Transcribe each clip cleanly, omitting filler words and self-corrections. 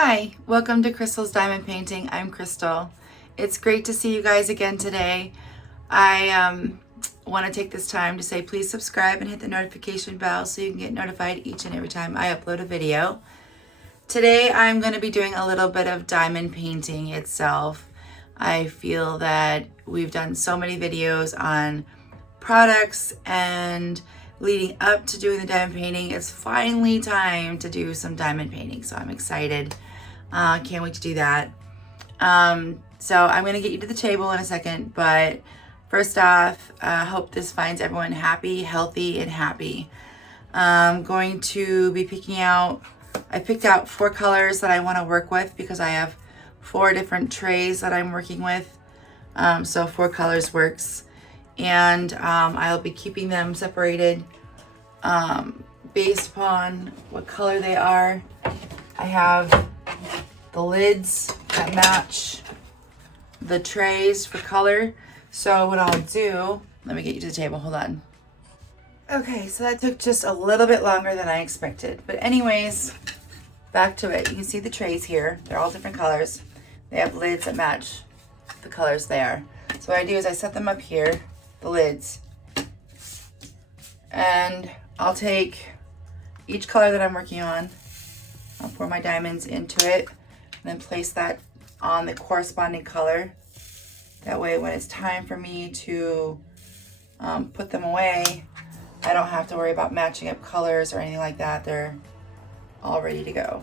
Hi, welcome to Crystal's Diamond Painting. I'm Crystal. It's great to see you guys again today. I want to take this time to say please subscribe and hit the notification bell so you can get notified each and every time I upload a video. Today I'm going to be doing a little bit of diamond painting itself. I feel that we've done so many videos on products and leading up to doing the diamond painting, it's finally time to do some diamond painting. So I'm excited. Can't wait to do that. So I'm going to get you to the table in a second, but first off, hope this finds everyone happy, healthy, and happy. I'm going to be I picked out 4 colors that I want to work with because I have 4 different trays that I'm working with. So 4 colors works. And I'll be keeping them separated based upon what color they are. I have the lids that match the trays for color. So what I'll do, let me get you to the table, hold on. Okay, so that took just a little bit longer than I expected. But anyways, back to it. You can see the trays here. They're all different colors. They have lids that match the colors they are. So what I do is I set them up here, the lids, and I'll take each color that I'm working on, I'll pour my diamonds into it, and then place that on the corresponding color. That way when it's time for me to put them away, I don't have to worry about matching up colors or anything like that. They're all ready to go.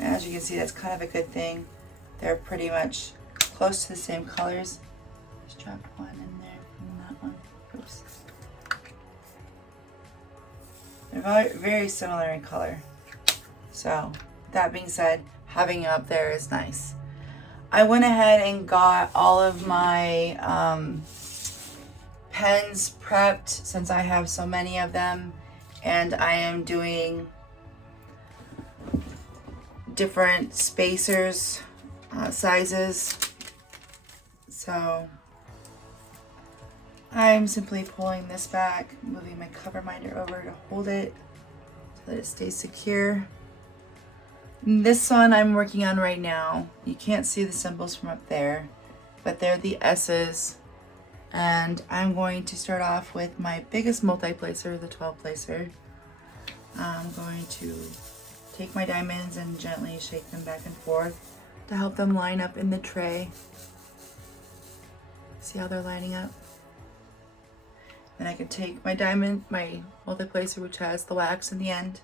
And as you can see, that's kind of a good thing. They're pretty much close to the same colors. Just dropped one in there from that one. Oops. They're very similar in color. So that being said, having it up there is nice. I went ahead and got all of my pens prepped since I have so many of them, and I am doing different spacers, sizes. So I'm simply pulling this back, moving my cover minder over to hold it so that it stays secure. This one I'm working on right now, you can't see the symbols from up there, but they're the S's. And I'm going to start off with my biggest multi-placer, the 12 placer. I'm going to take my diamonds and gently shake them back and forth to help them line up in the tray. See how they're lining up? Then I can take my my multi-placer, which has the wax in the end,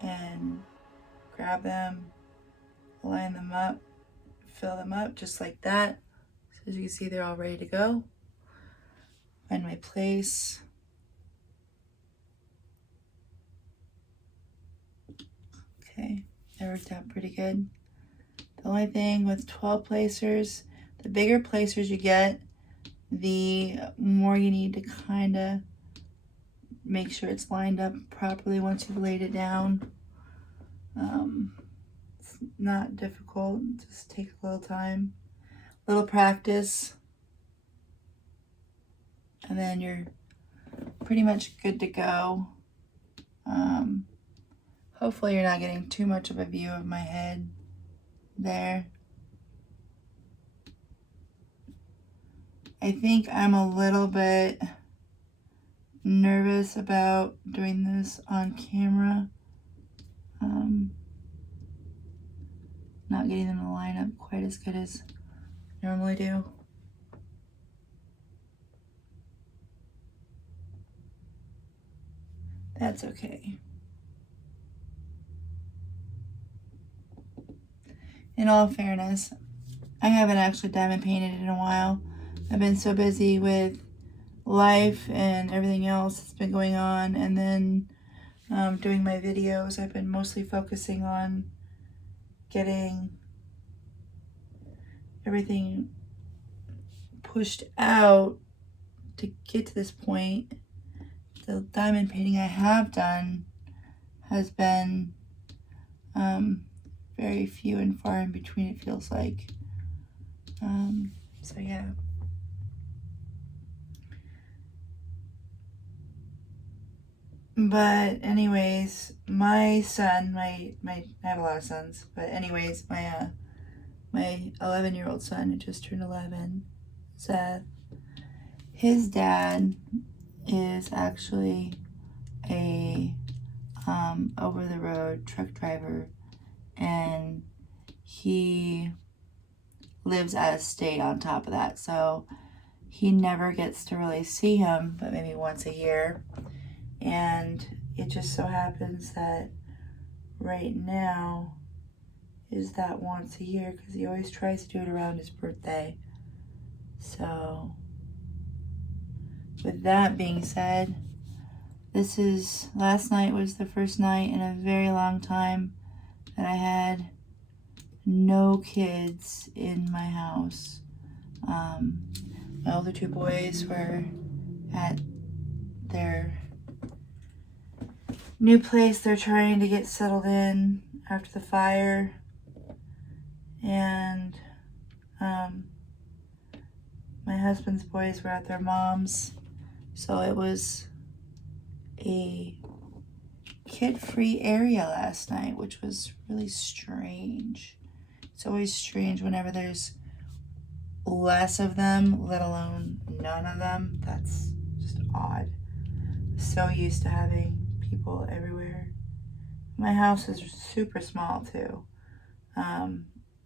and grab them, line them up, fill them up just like that. So as you can see, they're all ready to go. Find my place. Okay, that worked out pretty good. The only thing with 12 placers, the bigger placers you get, the more you need to kind of make sure it's lined up properly once you've laid it down. It's not difficult, just take a little time, a little practice, and then you're pretty much good to go. Hopefully you're not getting too much of a view of my head there. I think I'm a little bit nervous about doing this on camera. Not getting them to line up quite as good as I normally do. That's okay. In all fairness, I haven't actually diamond painted in a while. I've been so busy with life and everything else that's been going on, and then doing my videos. I've been mostly focusing on getting everything pushed out to get to this point. The diamond painting I have done has been very few and far in between, it feels like. So yeah. But anyways, my son, I have a lot of sons, but anyways, my 11-year-old son who just turned 11, Seth, his dad is actually a over-the-road truck driver, and he lives out of state on top of that, so he never gets to really see him, but maybe once a year. And it just so happens that right now is that once a year, because he always tries to do it around his birthday. So with that being said, last night was the first night in a very long time that I had no kids in my house. My older two boys were at their new place they're trying to get settled in after the fire, and my husband's boys were at their mom's, so it was a kid-free area last night, which was really strange. It's always strange whenever there's less of them, let alone none of them. That's just odd. So used to having people everywhere. My house is super small too.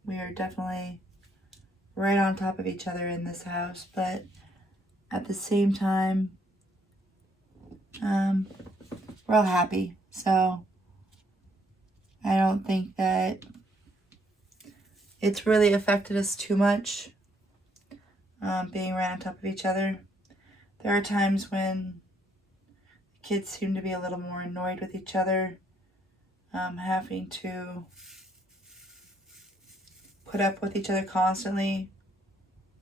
We are definitely right on top of each other in this house, but at the same time, we're all happy. So I don't think that it's really affected us too much, being right on top of each other. There are times when the kids seem to be a little more annoyed with each other, having to put up with each other constantly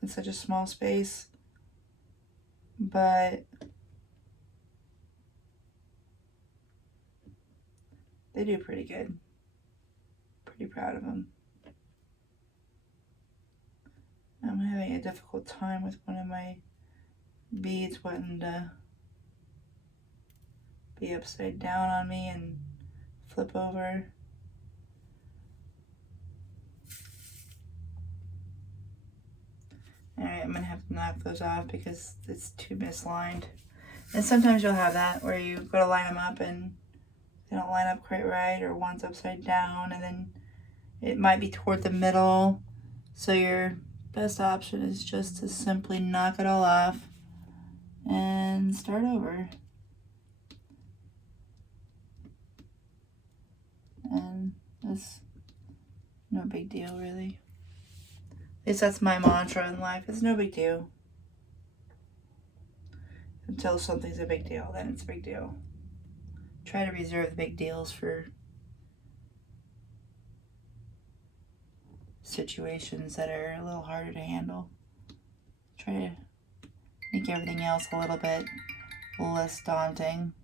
in such a small space. But they do pretty good. Pretty proud of them. I'm having a difficult time with one of my beads wanting to be upside down on me and flip over. Alright, I'm going to have to knock those off because it's too mislined. And sometimes you'll have that where you go to line them up and they don't line up quite right, or one's upside down, and then it might be toward the middle. So your best option is just to simply knock it all off and start over. And that's no big deal, really. At least that's my mantra in life. It's no big deal. Until something's a big deal, then it's a big deal. Try to reserve the big deals for situations that are a little harder to handle. Try to make everything else a little bit less daunting.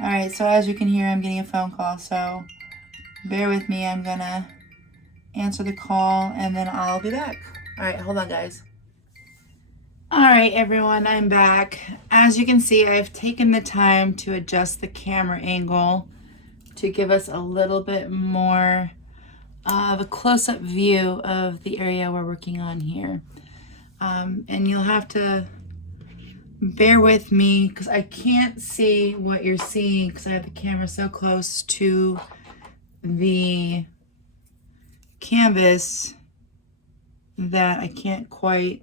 Alright, so as you can hear, I'm getting a phone call, so bear with me. I'm gonna answer the call and then I'll be back. Alright, hold on, guys. Alright, everyone, I'm back. As you can see, I've taken the time to adjust the camera angle to give us a little bit more of a close-up view of the area we're working on here. And you'll have to bear with me because I can't see what you're seeing because I have the camera so close to the canvas that I can't quite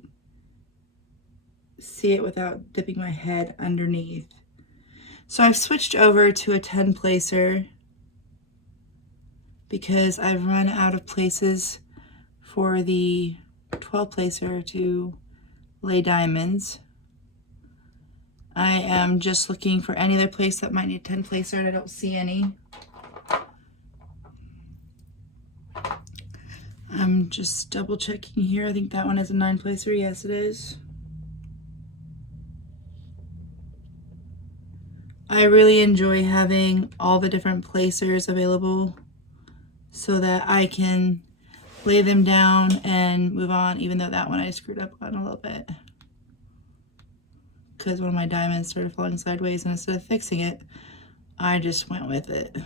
see it without dipping my head underneath. So I've switched over to a 10 placer because I've run out of places for the 12 placer to lay diamonds. I am just looking for any other place that might need 10 placer and I don't see any. I'm just double checking here. I think that one is a 9 placer. Yes, it is. I really enjoy having all the different placers available so that I can lay them down and move on, even though that one I screwed up on a little bit. because one of my diamonds started falling sideways, and instead of fixing it, I just went with it,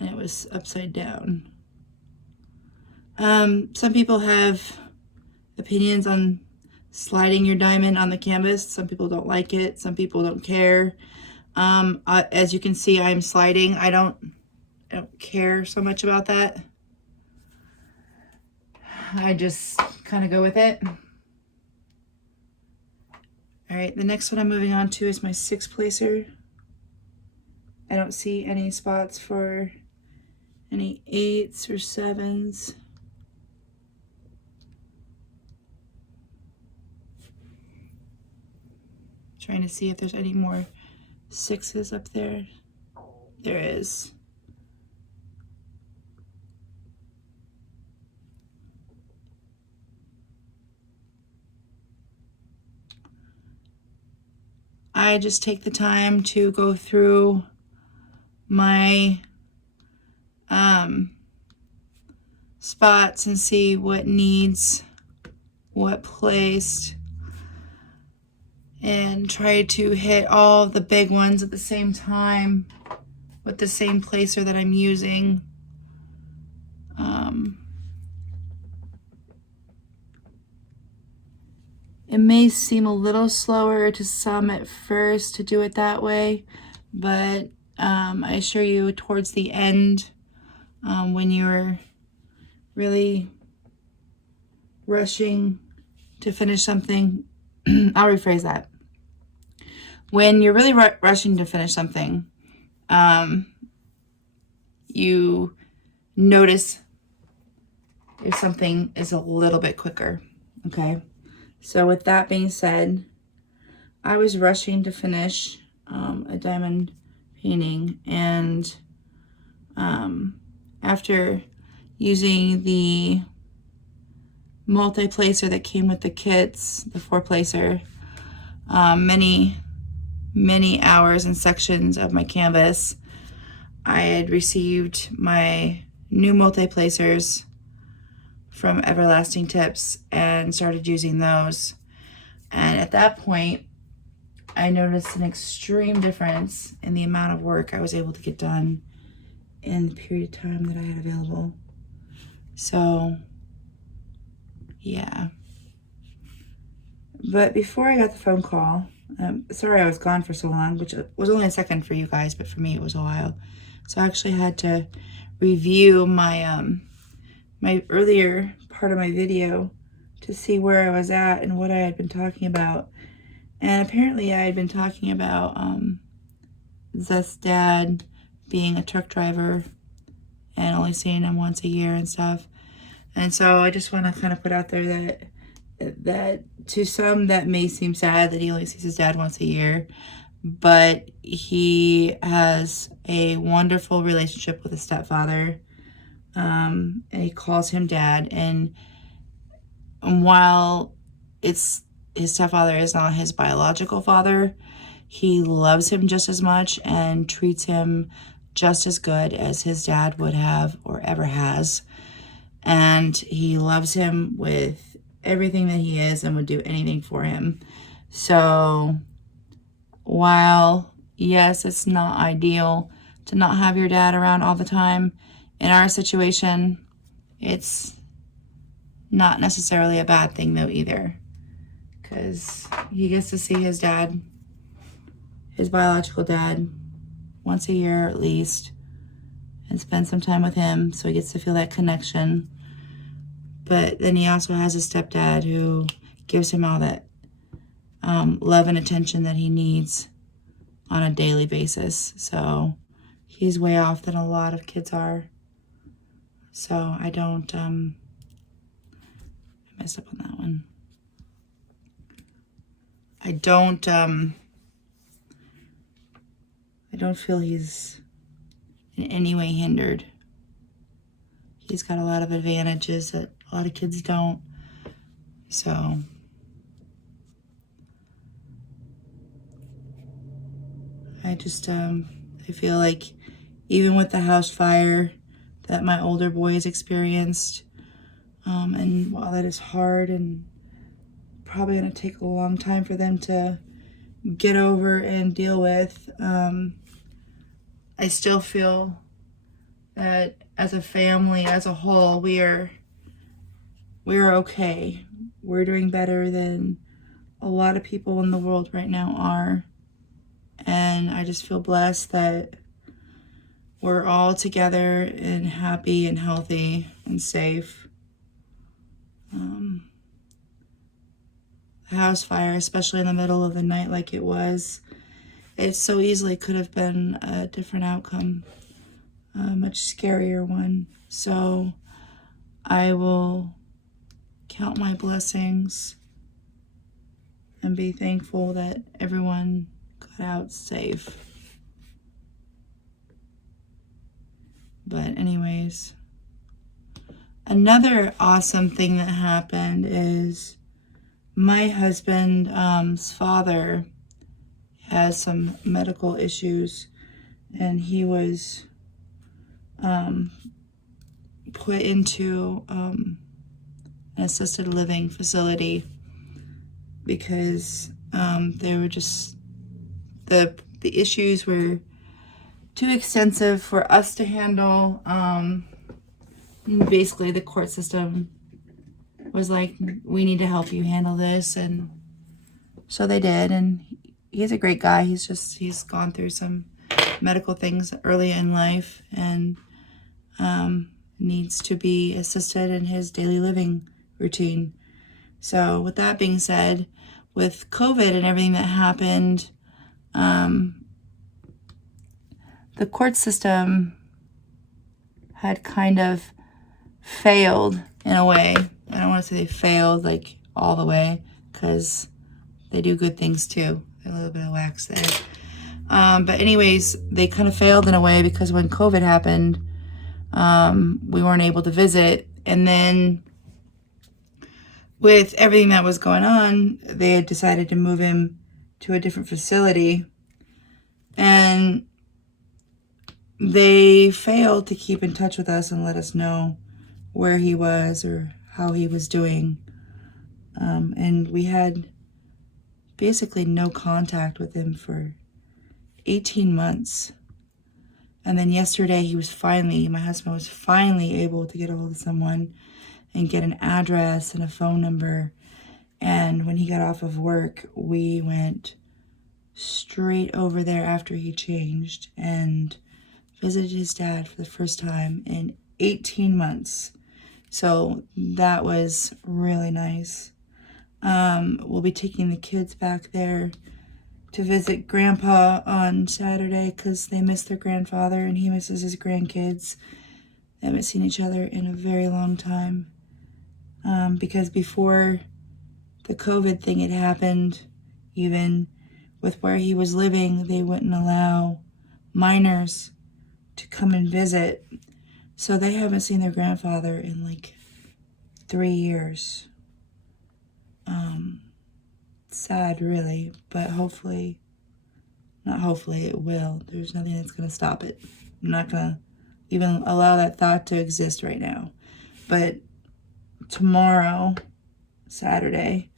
and it was upside down. Some people have opinions on sliding your diamond on the canvas. Some people don't like it. Some people don't care. As you can see, I'm sliding. I don't care so much about that. I just kind of go with it. All right, the next one I'm moving on to is my 6 placer. I don't see any spots for any 8s or 7s. Trying to see if there's any more 6s up there. There is. I just take the time to go through my spots and see what needs what placed, and try to hit all the big ones at the same time with the same placer that I'm using. It may seem a little slower to some at first to do it that way, but I assure you towards the end, when you're really rushing to finish something, I'll rephrase that. When you're really rushing to finish something, you notice if something is a little bit quicker, okay? So with that being said, I was rushing to finish a diamond painting, and after using the multi-placer that came with the kits, the 4-placer, many hours and sections of my canvas, I had received my new multi-placers from Everlasting Tips and started using those. And at that point, I noticed an extreme difference in the amount of work I was able to get done in the period of time that I had available. So, yeah. But before I got the phone call, sorry I was gone for so long, which was only a second for you guys, but for me it was a while. So I actually had to review my my earlier part of my video to see where I was at and what I had been talking about. And apparently I had been talking about Zeth's dad being a truck driver and only seeing him once a year and stuff. And so I just want to kind of put out there that to some that may seem sad that he only sees his dad once a year, but he has a wonderful relationship with his stepfather, and he calls him dad. And while his stepfather is not his biological father, he loves him just as much and treats him just as good as his dad would have or ever has. And he loves him with everything that he is and would do anything for him. So while, yes, it's not ideal to not have your dad around all the time, in our situation, it's not necessarily a bad thing though either, because he gets to see his dad, his biological dad, once a year at least, and spend some time with him, so he gets to feel that connection. But then he also has a stepdad who gives him all that love and attention that he needs on a daily basis. So he's way off than a lot of kids are. So I don't, I messed up on that one. I don't feel he's in any way hindered. He's got a lot of advantages that a lot of kids don't. So I just, I feel like even with the house fire that my older boys experienced, and while that is hard and probably going to take a long time for them to get over and deal with. I still feel that as a family, as a whole, we're okay. We're doing better than a lot of people in the world right now are. And I just feel blessed that we're all together and happy and healthy and safe. The house fire, especially in the middle of the night like it was, it so easily could have been a different outcome, a much scarier one. So I will count my blessings and be thankful that everyone got out safe. But anyways, another awesome thing that happened is my husband's father has some medical issues, and he was put into an assisted living facility because they were just the issues were too extensive for us to handle. Basically, the court system was like, we need to help you handle this, and so they did. And he's a great guy. He's gone through some medical things early in life, and needs to be assisted in his daily living routine. So with that being said, with COVID and everything that happened, the court system had kind of failed in a way. I don't want to say they failed like all the way, because they do good things too. A little bit of wax there. But anyways, they kind of failed in a way because when COVID happened, we weren't able to visit. And then with everything that was going on, they had decided to move him to a different facility. And they failed to keep in touch with us and let us know where he was or how he was doing. And we had basically no contact with him for 18 months. And then yesterday my husband was finally able to get a hold of someone and get an address and a phone number. And when he got off of work, we went straight over there after he changed and visited his dad for the first time in 18 months. So that was really nice. We'll be taking the kids back there to visit Grandpa on Saturday because they miss their grandfather and he misses his grandkids. They haven't seen each other in a very long time. Because before the COVID thing had happened, even with where he was living, they wouldn't allow minors to come and visit. So they haven't seen their grandfather in like 3 years. Sad, really, but not hopefully, it will. There's nothing that's going to stop it. I'm not going to even allow that thought to exist right now. But tomorrow, Saturday,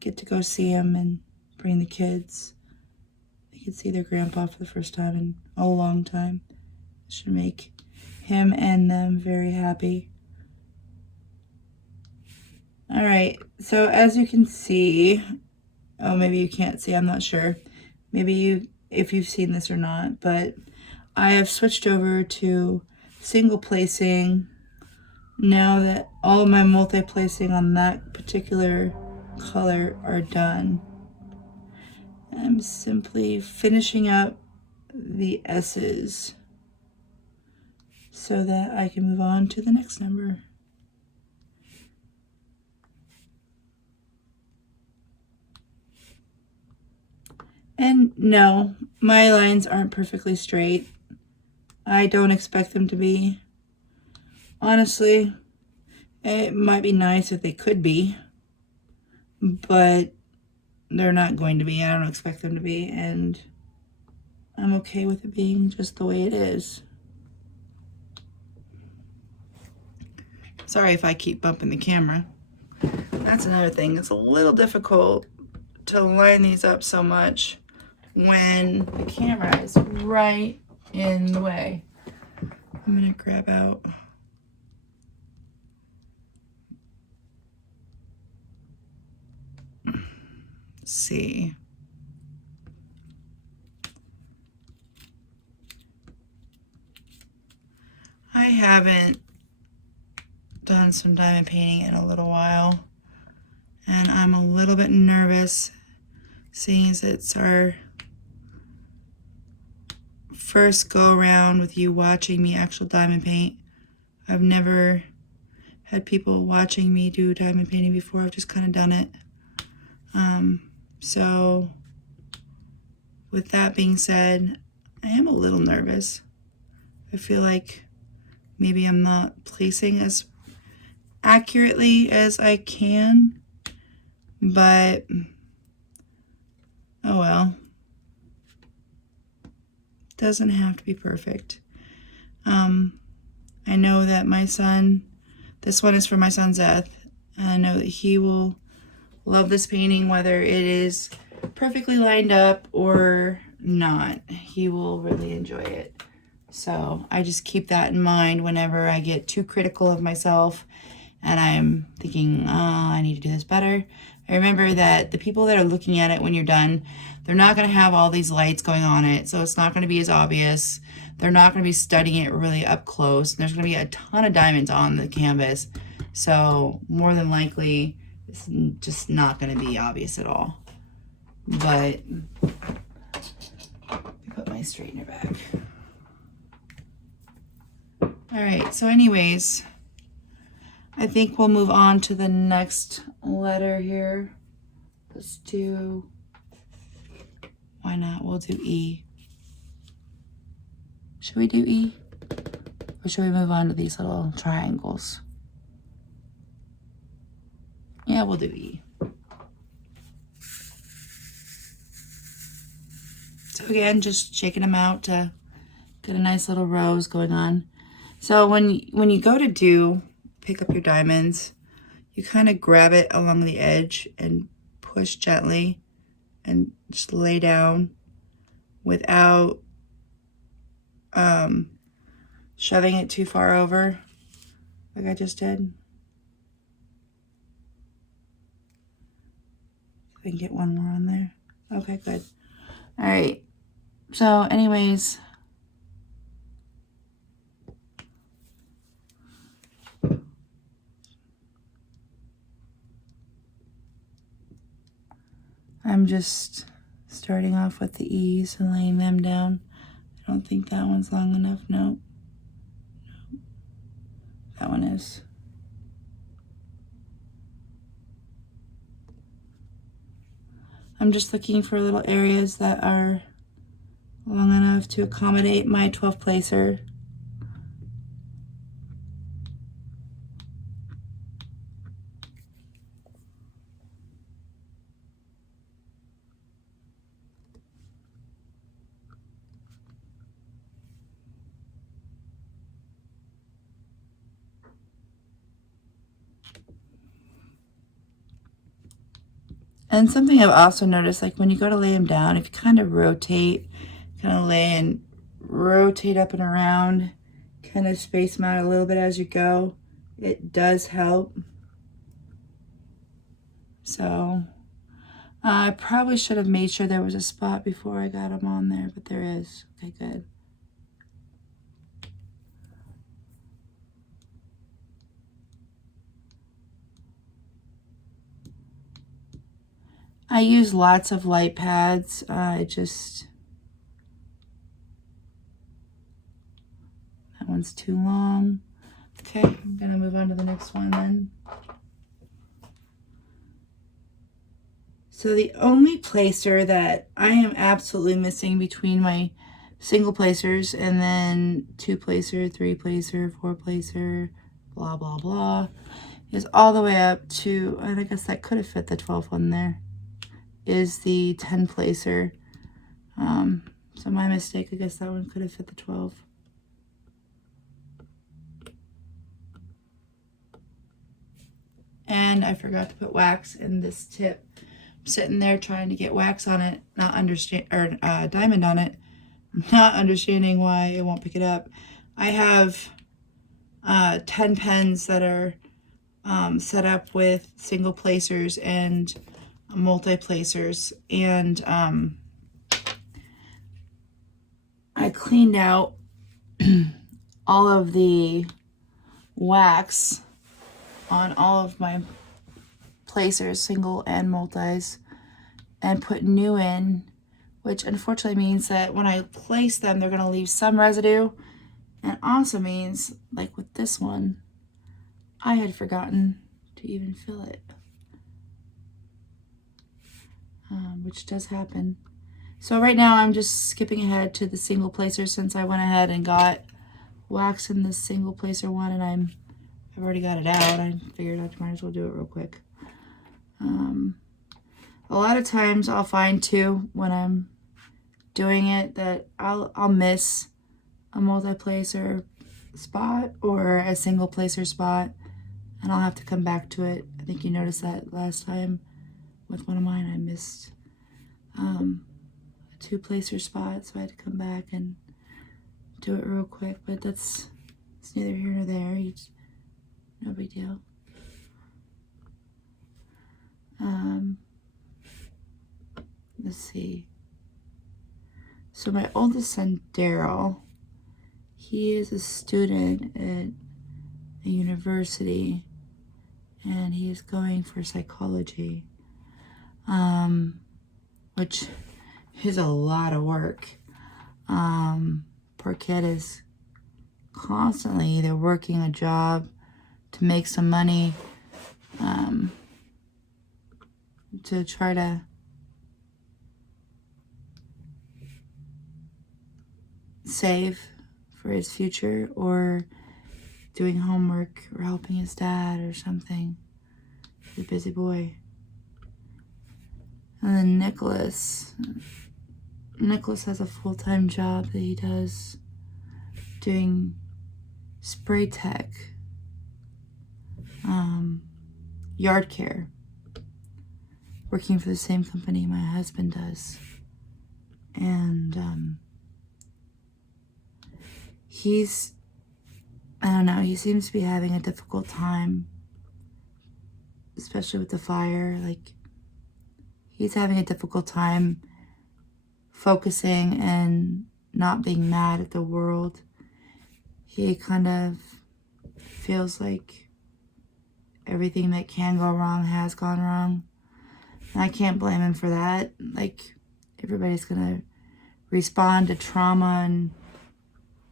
get to go see him and bring the kids. They can see their grandpa for the first time in a long time. It should make him and them very happy. All right, so as you can see, maybe you can't see, I'm not sure. Maybe if you've seen this or not, but I have switched over to single placing now that all of my multi-placing on that particular color are done. I'm simply finishing up the S's so that I can move on to the next number. And no, my lines aren't perfectly straight. I don't expect them to be. Honestly, it might be nice if they could be, but they're not going to be. I don't expect them to be, and I'm okay with it being just the way it is. Sorry if I keep bumping the camera. That's another thing. It's a little difficult to line these up so much when the camera is right in the way. I'm gonna grab out. Let's see. I haven't done some diamond painting in a little while, and I'm a little bit nervous seeing as it's our first go around with you watching me actual diamond paint. I've never had people watching me do diamond painting before. I've just kind of done it. So with that being said, I am a little nervous. I feel like maybe I'm not placing as accurately as I can, but oh well. Doesn't have to be perfect. I know that my son, this one is for my son Zeth, and I know that he will love this painting whether it is perfectly lined up or not. He will really enjoy it. So I just keep that in mind whenever I get too critical of myself and I'm thinking, oh, I need to do this better. I remember that the people that are looking at it when you're done, they're not going to have all these lights going on it, so it's not going to be as obvious. They're not going to be studying it really up close. There's going to be a ton of diamonds on the canvas, so more than likely it's just not going to be obvious at all. But let me put my straightener back. All right, so anyways, I think we'll move on to the next letter here. Let's do, why not? We'll do E. Should we do E? Or should we move on to these little triangles? Yeah, we'll do E. So again, just shaking them out to get a nice little rose going on. So when you go to pick up your diamonds, you kind of grab it along the edge and push gently and just lay down without shoving it too far over like I just did. I can get one more on there. Okay, good. All right. So anyways, I'm just starting off with the E's and laying them down. I don't think that one's long enough. Nope. That one is. I'm just looking for little areas that are long enough to accommodate my 12 placer. And something I've also noticed, like when you go to lay them down, if you kind of rotate, kind of lay and rotate up and around, kind of space them out a little bit as you go, it does help. So I probably should have made sure there was a spot before I got them on there, but there is. Okay, good. I use lots of light pads. That one's too long. Okay, I'm gonna move on to the next one then. So the only placer that I am absolutely missing between my single placers and then 2 placer, 3 placer, 4 placer, blah, blah, blah, is all the way up to, and I guess that could have fit the 12 one there, is the 10 placer. So my mistake, I guess that one could have fit the 12. And I forgot to put wax in this tip sitting there trying to get wax on it, not understand, or diamond on it, not understanding why it won't pick it up. I have 10 pens that are set up with single placers and multi-placers, and I cleaned out all of the wax on all of my placers, single and multis, and put new in, which unfortunately means that when I place them, they're going to leave some residue, and also means, like with this one, I had forgotten to even fill it, which does happen. So right now I'm just skipping ahead to the single placer, since I went ahead and got wax in this single placer one, and I've already got it out. I figured I might as well do it real quick. A lot of times I'll find too, when I'm doing it, that I'll miss a multi-placer spot or a single placer spot, and I'll have to come back to it. I think you noticed that last time with one of mine. I missed a 2-placer spot, so I had to come back and do it real quick, but it's neither here nor there. No big deal. Let's see. So my oldest son, Daryl, he is a student at a university, and he is going for psychology, which is a lot of work. Poor kid is constantly either working a job to make some money, to try to save for his future, or doing homework or helping his dad or something. He's a busy boy. And then Nicholas has a full-time job that he does doing spray tech, yard care, working for the same company my husband does. And I don't know, he seems to be having a difficult time, especially with the fire. Like, he's having a difficult time focusing and not being mad at the world. He kind of feels like everything that can go wrong has gone wrong. And I can't blame him for that. Like, everybody's gonna respond to trauma and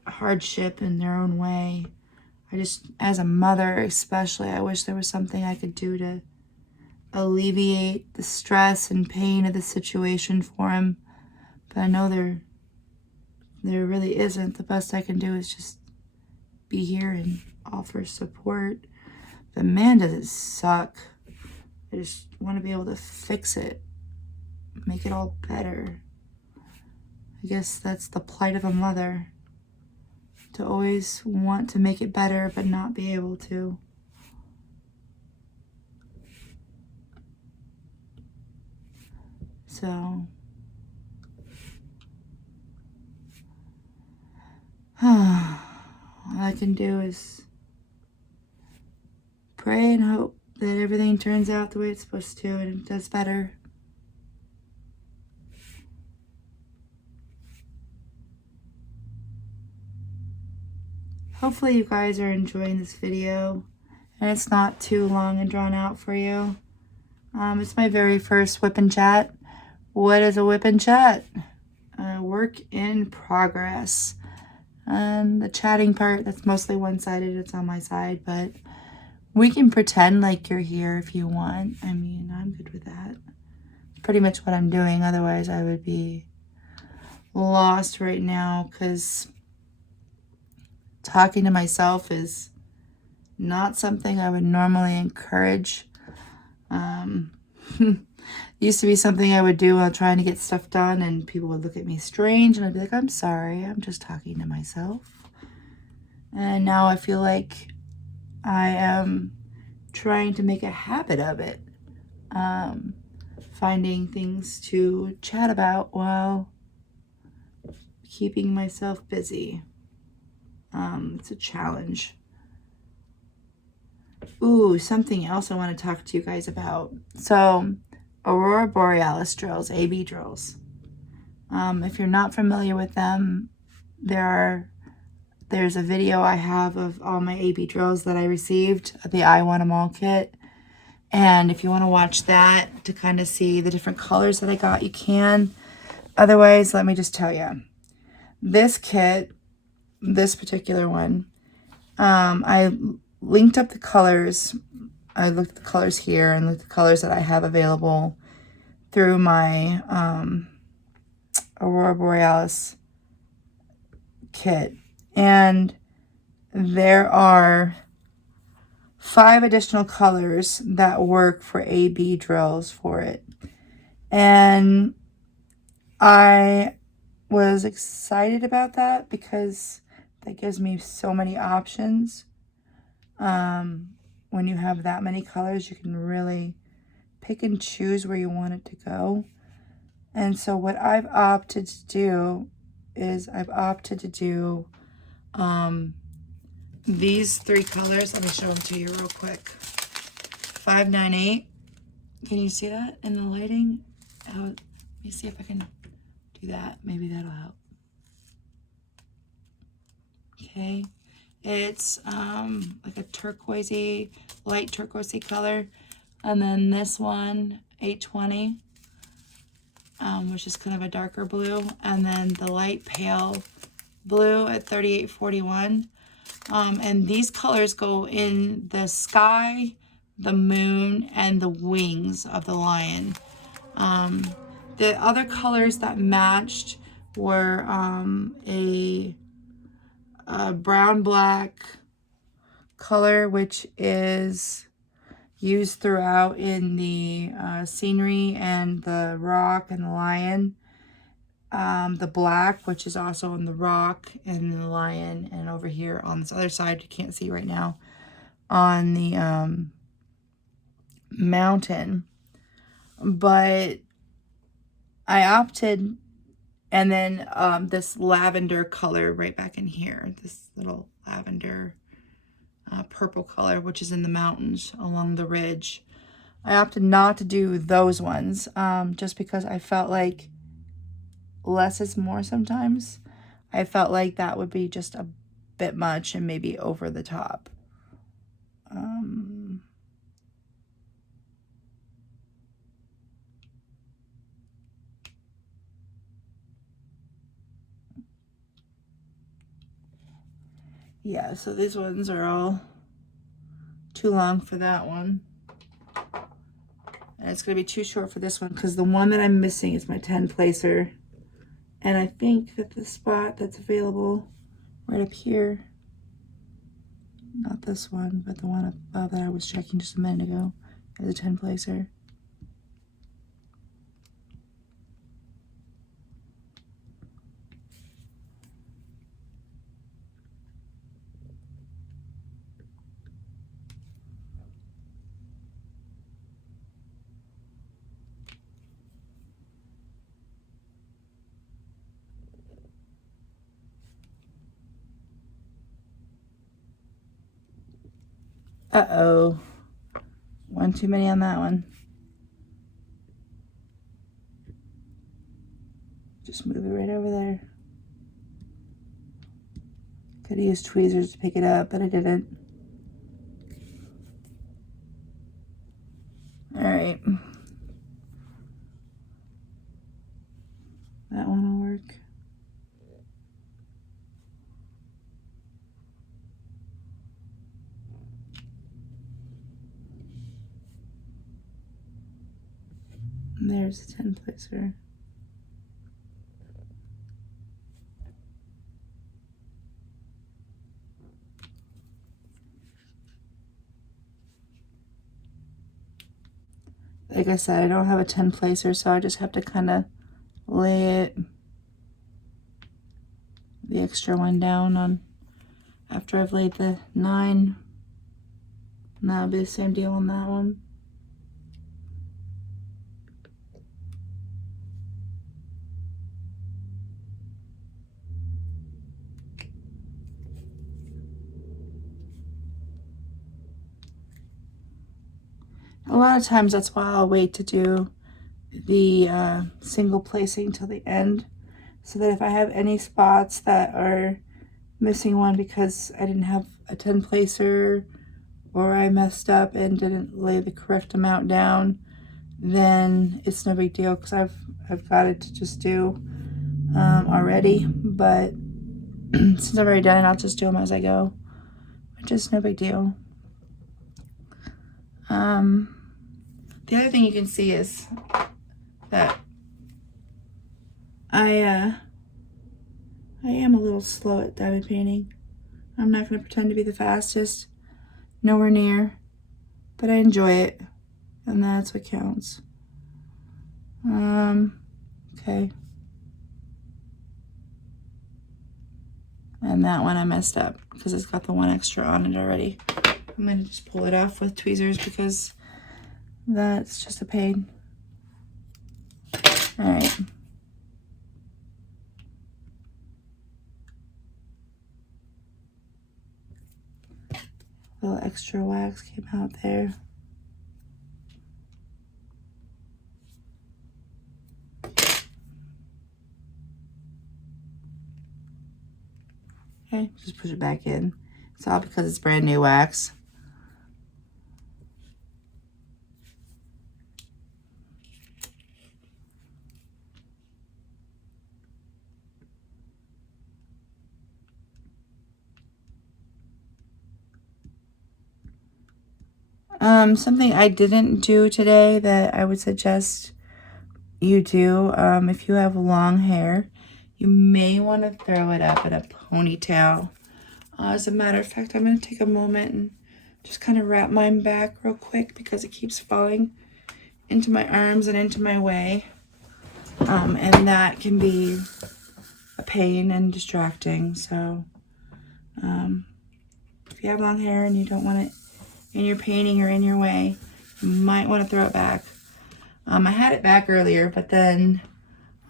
hardship in their own way. I just, as a mother especially, I wish there was something I could do to alleviate the stress and pain of the situation for him. But I know there really isn't. The best I can do is just be here and offer support. But man, does it suck. I just want to be able to fix it, make it all better. I guess that's the plight of a mother, to always want to make it better but not be able to. So all I can do is pray and hope that everything turns out the way it's supposed to, and it does better. Hopefully you guys are enjoying this video, and it's not too long and drawn out for you. It's my very first WIP and chat. What is a WIP and chat? Work in progress. And the chatting part, that's mostly one-sided. It's on my side, but we can pretend like you're here if you want. I mean, I'm good with that. It's pretty much what I'm doing. Otherwise, I would be lost right now, because talking to myself is not something I would normally encourage. Used to be something I would do while trying to get stuff done, and people would look at me strange, and I'd be like, I'm sorry, I'm just talking to myself. And now I feel like I am trying to make a habit of it. finding things to chat about while keeping myself busy. It's a challenge. Ooh, something else I want to talk to you guys about. So, Aurora Borealis drills, AB drills. If you're not familiar with them, there's a video I have of all my AB drills that I received, the I Want 'Em All kit. And if you want to watch that to kind of see the different colors that I got, you can. Otherwise, let me just tell you. This kit, this particular one, I linked up the colors. I looked at the colors here and looked at the colors that I have available through my Aurora Borealis kit. And there are 5 additional colors that work for AB drills for it. And I was excited about that because that gives me so many options. When you have that many colors, you can really pick and choose where you want it to go. And so what I've opted to do is these 3 colors. Let me show them to you real quick. 598. Can you see that in the lighting? Let me see if I can do that. Maybe that'll help. Okay. It's like a turquoisey, light turquoisey color. And then this one, 820, which is kind of a darker blue. And then the light pale blue at 3841. And these colors go in the sky, the moon, and the wings of the lion. The other colors that matched were a brown black color, which is used throughout in the scenery and the rock and the lion. The black, which is also in the rock and the lion, and over here on this other side, you can't see right now, on the mountain. But I opted, and then this lavender color right back in here, this little lavender purple color, which is in the mountains along the ridge. I opted not to do those ones just because I felt like less is more sometimes. I felt like that would be just a bit much and maybe over the top. Yeah, so these ones are all too long for that one. And it's going to be too short for this one because the one that I'm missing is my 10 placer. And I think that the spot that's available right up here, not this one, but the one above that I was checking just a minute ago, is a 10 placer. Uh-oh. One too many on that one. Just move it right over there. Could have used tweezers to pick it up, but I didn't. Alright. That one will work. And there's the 10 placer. Like I said, I don't have a 10 placer, so I just have to kind of lay it, the extra one down on after I've laid the 9. And that'll be the same deal on that one. A lot of times that's why I'll wait to do the single placing till the end, so that if I have any spots that are missing one because I didn't have a 10 placer or I messed up and didn't lay the correct amount down, then it's no big deal because I've got it to just do already. But since I've already done it, I'll just do them as I go, which is no big deal. The other thing you can see is that I am a little slow at diamond painting. I'm not going to pretend to be the fastest, nowhere near, but I enjoy it, and that's what counts. Okay. And that one I messed up because it's got the one extra on it already. I'm going to just pull it off with tweezers because that's just a pain. All right. A little extra wax came out there. Okay, just push it back in. It's all because it's brand new wax. Something I didn't do today that I would suggest you do, if you have long hair, you may want to throw it up in a ponytail. As a matter of fact, I'm going to take a moment and just kind of wrap mine back real quick because it keeps falling into my arms and into my way. And that can be a pain and distracting. So if you have long hair and you don't want it in your painting or in your way, you might want to throw it back. I had it back earlier, but then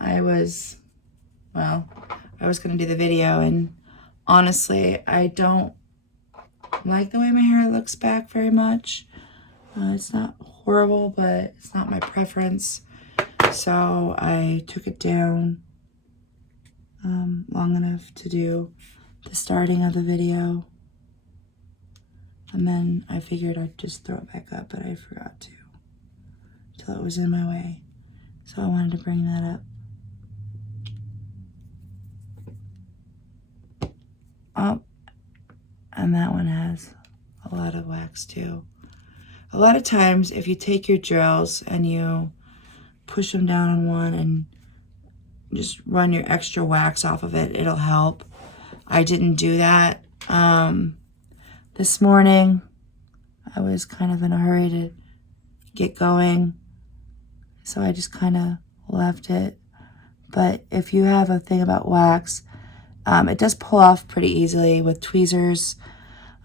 I was going to do the video, and honestly, I don't like the way my hair looks back very much. It's not horrible, but it's not my preference. So I took it down long enough to do the starting of the video. And then I figured I'd just throw it back up, but I forgot to until it was in my way. So I wanted to bring that up. And that one has a lot of wax too. A lot of times if you take your drills and you push them down on one and just run your extra wax off of it, it'll help. I didn't do that. This morning I was kind of in a hurry to get going, so I just kind of left it. But if you have a thing about wax, it does pull off pretty easily with tweezers.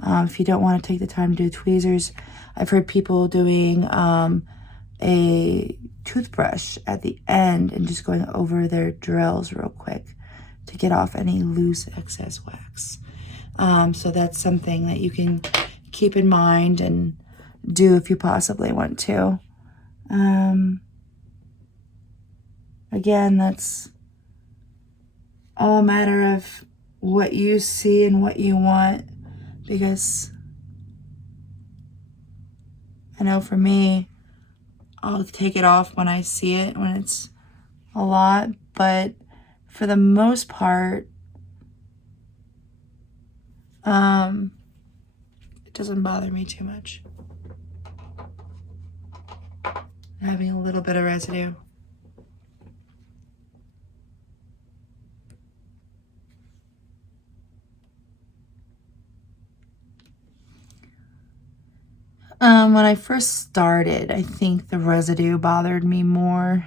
If you don't want to take the time to do tweezers, I've heard people doing a toothbrush at the end and just going over their drills real quick to get off any loose excess wax. So that's something that you can keep in mind and do if you possibly want to. Again, that's all a matter of what you see and what you want, because I know for me, I'll take it off when I see it, when it's a lot, but for the most part, it doesn't bother me too much. Having a little bit of residue. When I first started, I think the residue bothered me more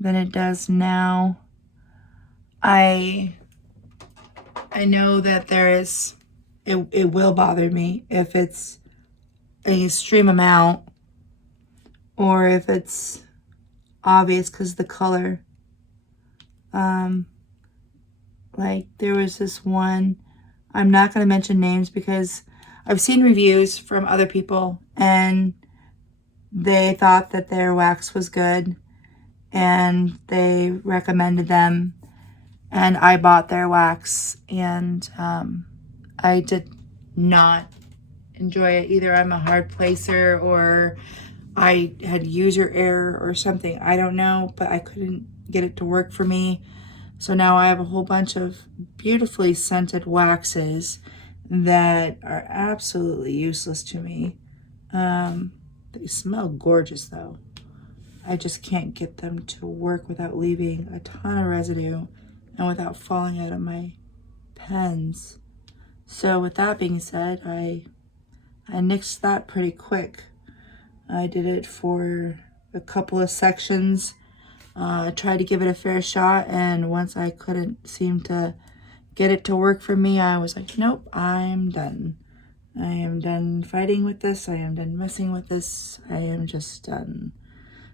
than it does now. I know that it will bother me if it's an extreme amount or if it's obvious because of the color. Like there was this one, I'm not going to mention names because I've seen reviews from other people and they thought that their wax was good and they recommended them, and I bought their wax, and I did not enjoy it. Either I'm a hard placer or I had user error or something. I don't know, but I couldn't get it to work for me. So now I have a whole bunch of beautifully scented waxes that are absolutely useless to me. They smell gorgeous though. I just can't get them to work without leaving a ton of residue and without falling out of my pens. So with that being said, I nixed that pretty quick. I did it for a couple of sections. Tried to give it a fair shot, and once I couldn't seem to get it to work for me, I was like, nope, I'm done. I am done fighting with this. I am done messing with this. I am just done.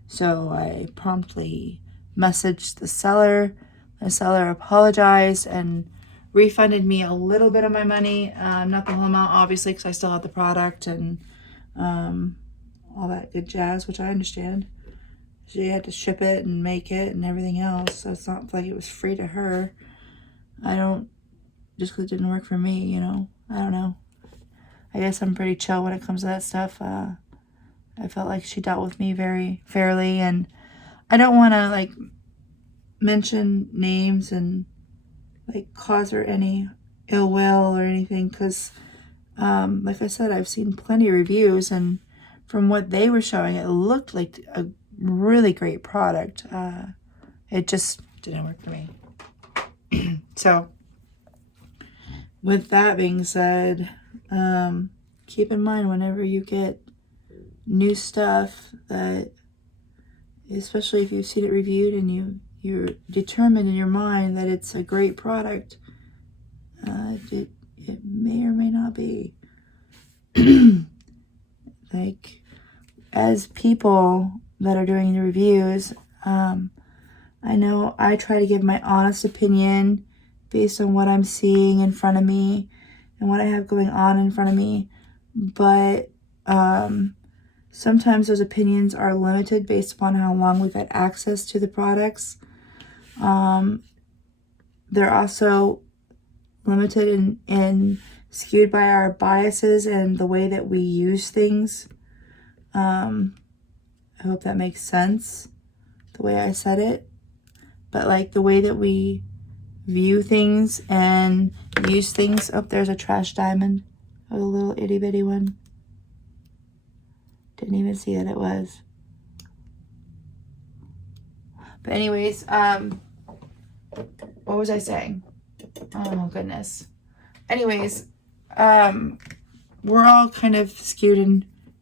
So I promptly messaged the seller. The seller apologized and refunded me a little bit of my money. Not the whole amount, obviously, because I still have the product and all that good jazz, which I understand. She had to ship it and make it and everything else. So it's not like it was free to her. Just because it didn't work for me, you know. I don't know. I guess I'm pretty chill when it comes to that stuff. I felt like she dealt with me very fairly, and I don't want to like mention names and like cause her any ill will or anything, because like I said, I've seen plenty of reviews, and from what they were showing, it looked like a really great product. It just didn't work for me. So with that being said, keep in mind whenever you get new stuff that, especially if you've seen it reviewed and you're determined in your mind that it's a great product, it may or may not be. Like, as people that are doing the reviews, I know I try to give my honest opinion based on what I'm seeing in front of me and what I have going on in front of me, but sometimes those opinions are limited based upon how long we've had access to the products. They're also limited and skewed by our biases and the way that we use things. I hope that makes sense, the way I said it. But like the way that we view things and use things. Oh, there's a trash diamond. A little itty bitty one. Didn't even see that it was. But anyways, what was I saying? Oh goodness. Anyways, we're all kind of skewed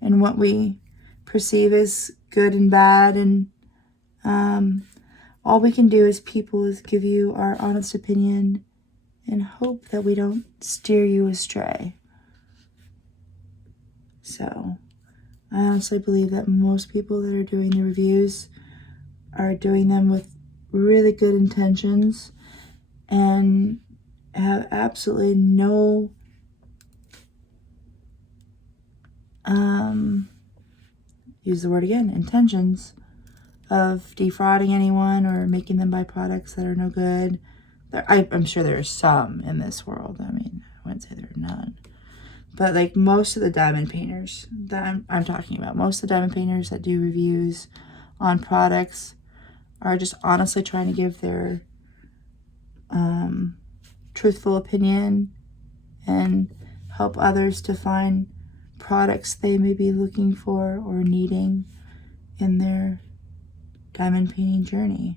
in what we perceive as good and bad, and all we can do as people is give you our honest opinion and hope that we don't steer you astray. So I honestly believe that most people that are doing the reviews are doing them with really good intentions and have absolutely no use the word again, intentions of defrauding anyone or making them buy products that are no good. I'm sure there are some in this world. I mean, I wouldn't say there are none. But like most of the diamond painters that I'm talking about, most of the diamond painters that do reviews on products are just honestly trying to give their truthful opinion and help others to find products they may be looking for or needing in their diamond painting journey.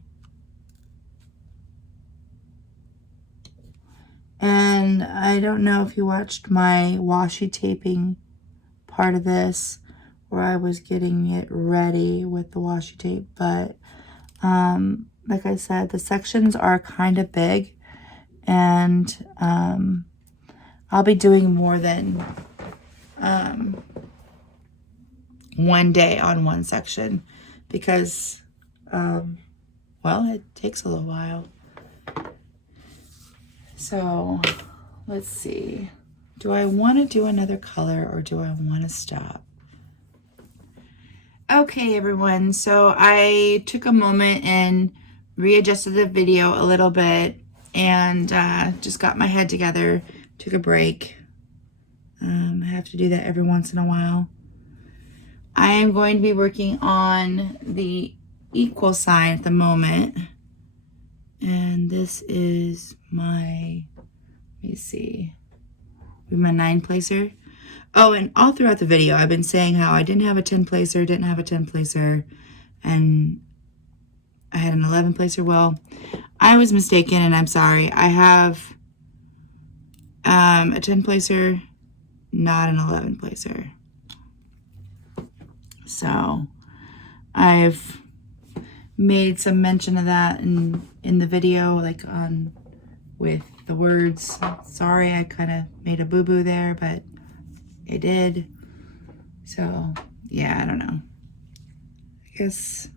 And I don't know if you watched my washi taping part of this, where I was getting it ready with the washi tape, but like I said, the sections are kind of big, and I'll be doing more than one day on one section because well, it takes a little while. So let's see, do I want to do another color or do I want to stop? Okay, everyone, so I took a moment and readjusted the video a little bit and just got my head together, took a break. I have to do that every once in a while. I am going to be working on the equal sign at the moment, and this is my, let me see, my 9 placer. Oh, and all throughout the video, I've been saying how I didn't have a 10 placer, and I had an 11 placer. Well, I was mistaken, and I'm sorry. I have a 10 placer, not an 11 placer. So I've made some mention of that in the video, like on with the words. Sorry, I kind of made a boo-boo there, but it did. So yeah, I don't know. I guess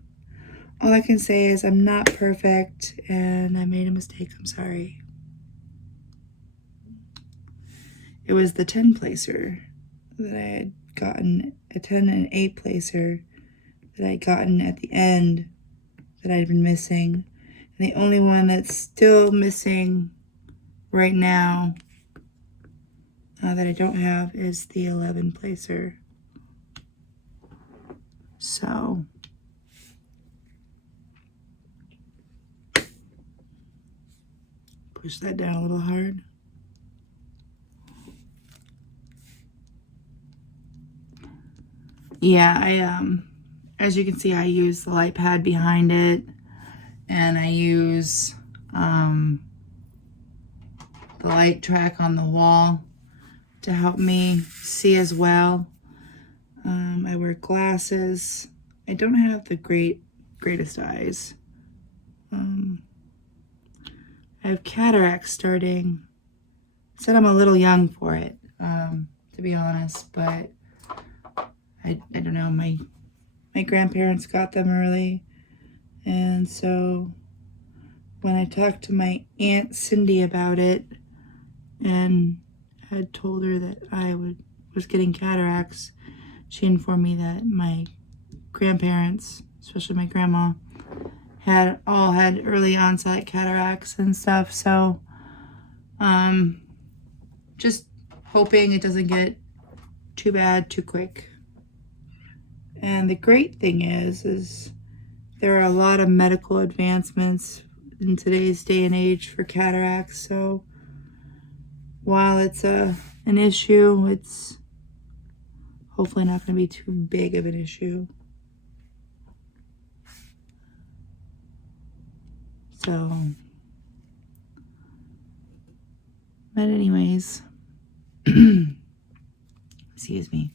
all I can say is I'm not perfect and I made a mistake. I'm sorry. It was the 10 placer that I had gotten, a 10 and 8 placer that I'd gotten at the end that I'd been missing. And the only one that's still missing right now that I don't have is the 11 placer. So push that down a little hard. Yeah, I as you can see, I use the light pad behind it, and I use the light track on the wall to help me see as well. I wear glasses. I don't have the greatest eyes. I have cataracts starting. I said I'm a little young for it, to be honest, but I don't know. My grandparents got them early, and so when I talked to my Aunt Cindy about it and had told her that I was getting cataracts, she informed me that my grandparents, especially my grandma, had early onset cataracts and stuff. So just hoping it doesn't get too bad too quick. And the great thing is there are a lot of medical advancements in today's day and age for cataracts. So while it's an issue, it's hopefully not going to be too big of an issue. So, but anyways, excuse me.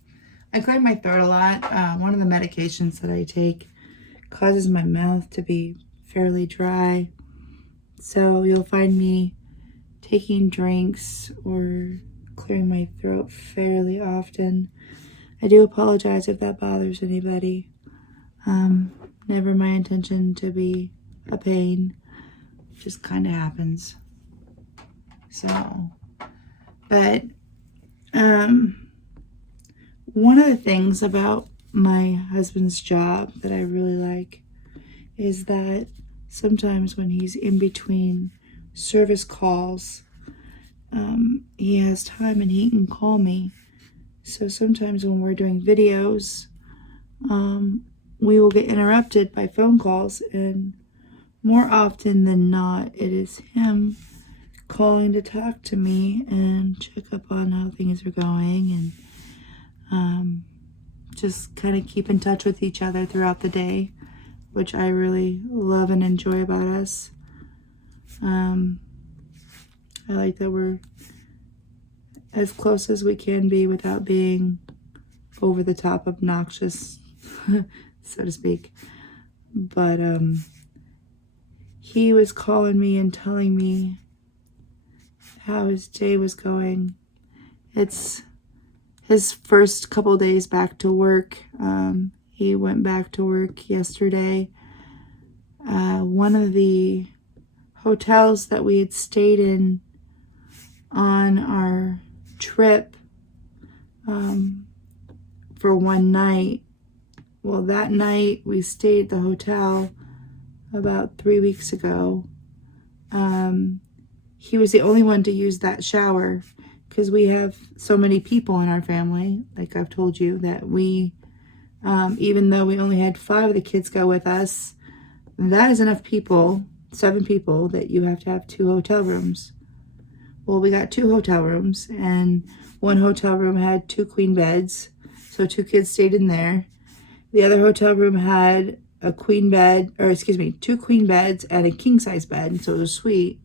I clear my throat a lot. One of the medications that I take causes my mouth to be fairly dry. So you'll find me taking drinks or clearing my throat fairly often. I do apologize if that bothers anybody. Never my intention to be a pain. It just kind of happens. So, but one of the things about my husband's job that I really like is that sometimes when he's in between service calls, he has time and he can call me. So sometimes when we're doing videos, we will get interrupted by phone calls, and more often than not, it is him calling to talk to me and check up on how things are going, and just kind of keep in touch with each other throughout the day, which I really love and enjoy about us. I like that we're as close as we can be without being over the top obnoxious, so to speak. But he was calling me and telling me how his day was going. It's his first couple days back to work. He went back to work yesterday. One of the hotels that we had stayed in on our trip for one night well, that night we stayed at the hotel about 3 weeks ago. He was the only one to use that shower because we have so many people in our family. Like I've told you that we, even though we only had 5 of the kids go with us, that is enough people, 7 people, that you have to have 2 hotel rooms. Well, we got 2 hotel rooms, and one hotel room had 2 queen beds, so 2 kids stayed in there. The other hotel room had a queen bed, or excuse me, 2 queen beds and a king size bed, so it was a suite.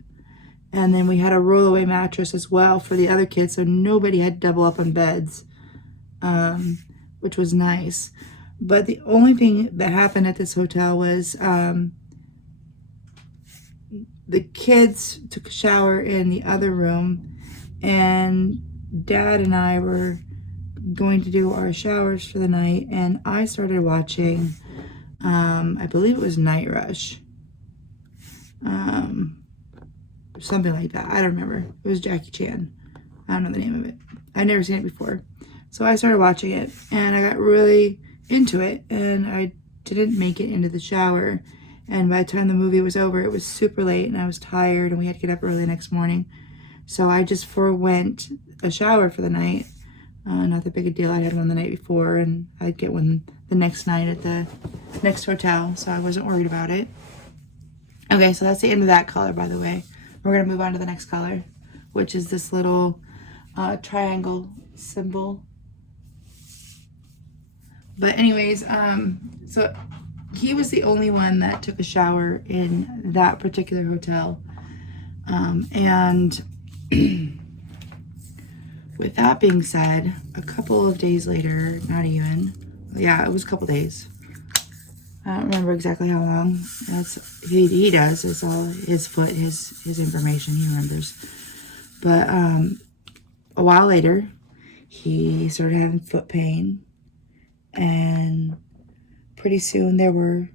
And then we had a rollaway mattress as well for the other kids, so nobody had to double up on beds, which was nice. But the only thing that happened at this hotel was the kids took a shower in the other room, and Dad and I were going to do our showers for the night, and I started watching, I believe it was Night Rush. Something like that. I don't remember. It was Jackie Chan. I don't know the name of it. I'd never seen it before. So I started watching it, and I got really into it, and I didn't make it into the shower. And by the time the movie was over, it was super late, and I was tired, and we had to get up early the next morning. So I just forewent a shower for the night. Not that big a deal. I had one the night before, and I'd get one the next night at the next hotel, so I wasn't worried about it. Okay, so that's the end of that color, by the way. We're going to move on to the next color, which is this little triangle symbol. But anyways, so he was the only one that took a shower in that particular hotel. And with that being said, a couple of days later, not even, yeah, it was a couple days. I don't remember exactly how long. He does. It's all his foot, his information. He remembers. But a while later, he started having foot pain, and pretty soon there were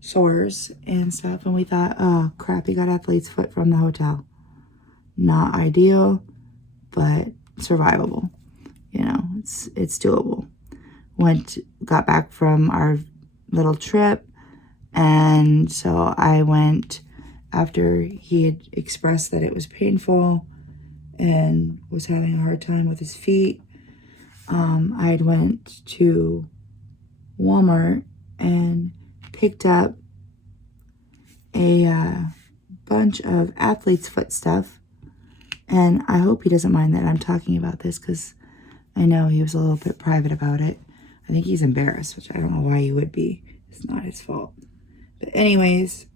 sores and stuff. And we thought, oh crap, he got athlete's foot from the hotel. Not ideal, but survivable. You know, it's doable. Got back from our little trip, and so I went after he had expressed that it was painful and was having a hard time with his feet. I had went to Walmart and picked up a bunch of athlete's foot stuff, and I hope he doesn't mind that I'm talking about this because I know he was a little bit private about it. I think he's embarrassed, which I don't know why he would be. It's not his fault. But anyways,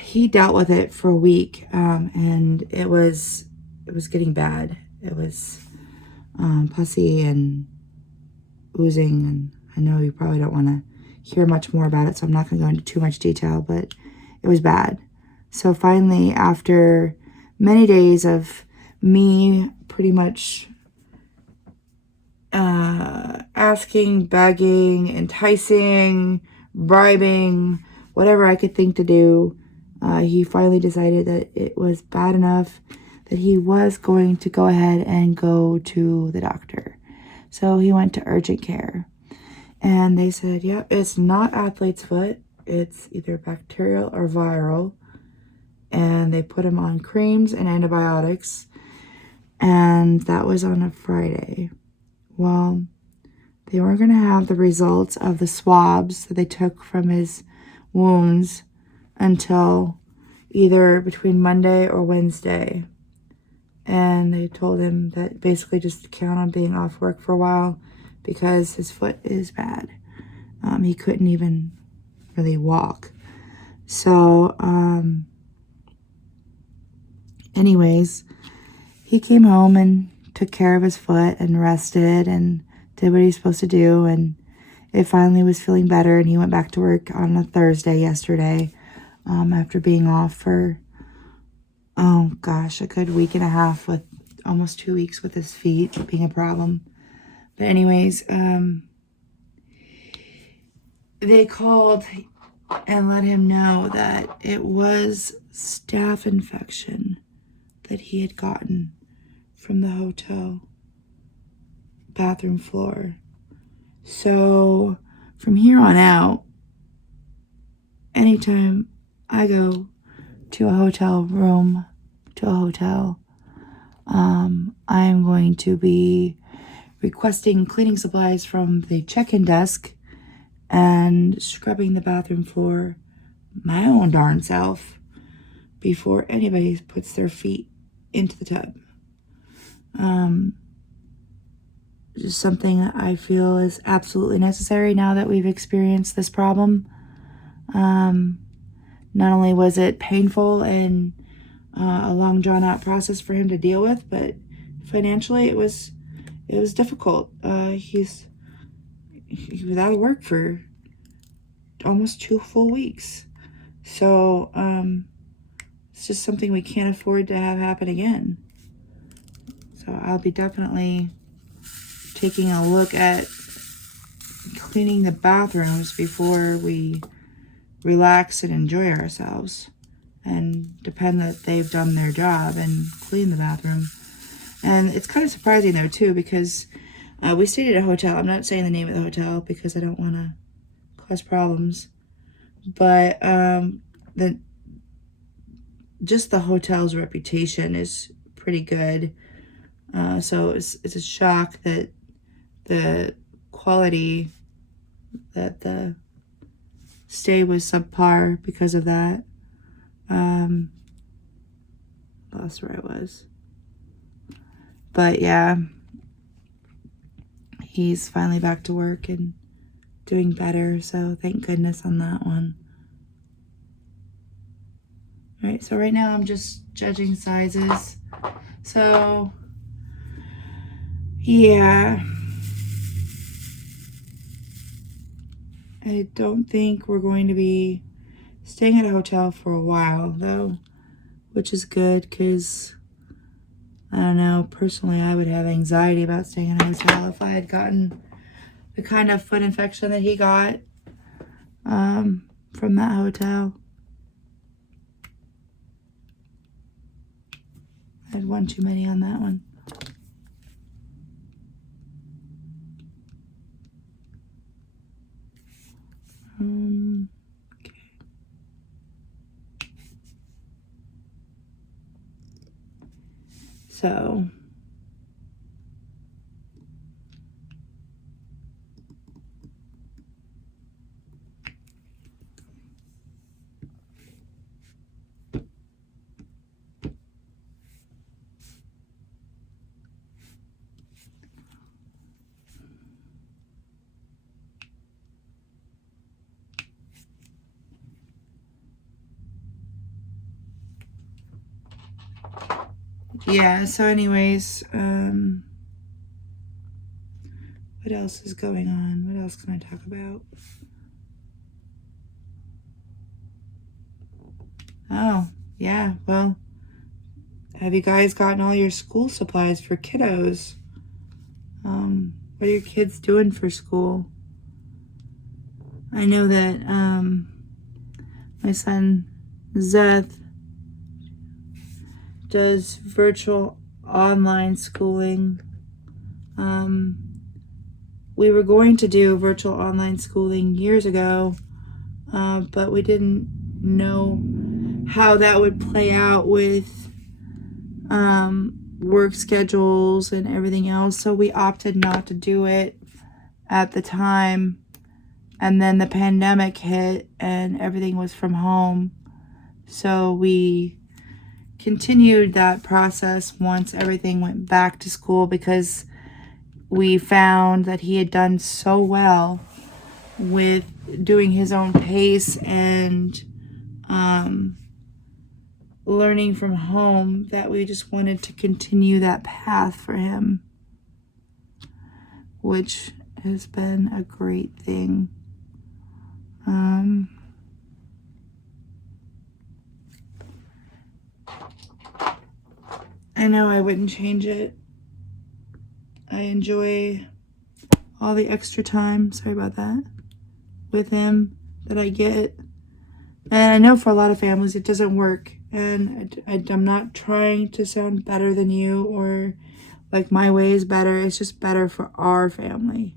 he dealt with it for a week, and it was getting bad. It was pussy and oozing, and I know you probably don't want to hear much more about it, so I'm not going to go into too much detail, but it was bad. So finally, after many days of me pretty much asking, begging, enticing, bribing, whatever I could think to do, he finally decided that it was bad enough that he was going to go ahead and go to the doctor. So he went to urgent care, and they said, yep, it's not athlete's foot. It's either bacterial or viral. And they put him on creams and antibiotics, and that was on a Friday. Well, they weren't going to have the results of the swabs that they took from his wounds until either between Monday or Wednesday. And they told him that basically just count on being off work for a while because his foot is bad. He couldn't even really walk. So, anyways, he came home and took care of his foot and rested and did what he's supposed to do, and it finally was feeling better, and he went back to work on a Thursday yesterday, after being off for a good week and a half, with almost 2 weeks with his feet being a problem. But anyways, they called and let him know that it was staph infection that he had gotten from the hotel bathroom floor. So from here on out, anytime I go to a hotel room, to a hotel, I'm going to be requesting cleaning supplies from the check-in desk and scrubbing the bathroom floor my own darn self before anybody puts their feet into the tub. Just something that I feel is absolutely necessary now that we've experienced this problem. Not only was it painful and a long drawn out process for him to deal with, but financially it was difficult. He was out of work for almost 2 full weeks. So it's just something we can't afford to have happen again. So I'll be definitely taking a look at cleaning the bathrooms before we relax and enjoy ourselves, and depend that they've done their job and cleaned the bathroom. And it's kind of surprising though too, because we stayed at a hotel. I'm not saying the name of the hotel because I don't want to cause problems, but just the hotel's reputation is pretty good. So it's a shock that the quality, that the stay was subpar because of that. Lost where I was. But yeah, he's finally back to work and doing better, so thank goodness on that one. All right, so right now I'm just judging sizes. So yeah, I don't think we're going to be staying at a hotel for a while though, which is good because I don't know, personally I would have anxiety about staying in a hotel if I had gotten the kind of foot infection that he got from that hotel. I had one too many on that one. Okay. So yeah, so anyways, what else is going on? What else can I talk about? Oh, yeah, well, have you guys gotten all your school supplies for kiddos? What are your kids doing for school? I know that my son Zeth does virtual online schooling. We were going to do virtual online schooling years ago, but we didn't know how that would play out with work schedules and everything else, so we opted not to do it at the time. And then the pandemic hit and everything was from home, so we continued that process once everything went back to school, because we found that he had done so well with doing his own pace and learning from home that we just wanted to continue that path for him, which has been a great thing. I know I wouldn't change it. I enjoy all the extra time, sorry about that, with him that I get. And I know for a lot of families it doesn't work. And I'm not trying to sound better than you or like my way is better. It's just better for our family.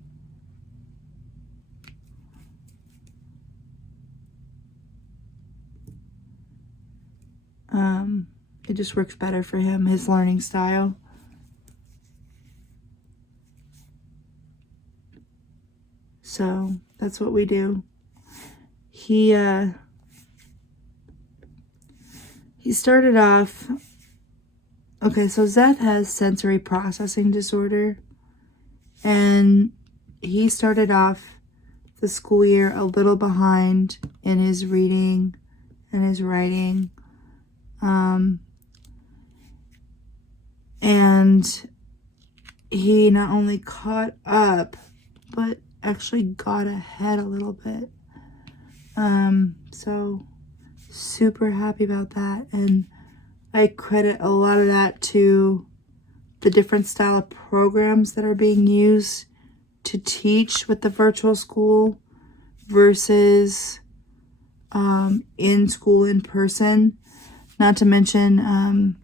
It just works better for him, his learning style. So that's what we do. He started off, okay, so Zeth has sensory processing disorder, and he started off the school year a little behind in his reading and his writing. And he not only caught up, but actually got ahead a little bit. So super happy about that. And I credit a lot of that to the different style of programs that are being used to teach with the virtual school versus in school in person. Not to mention,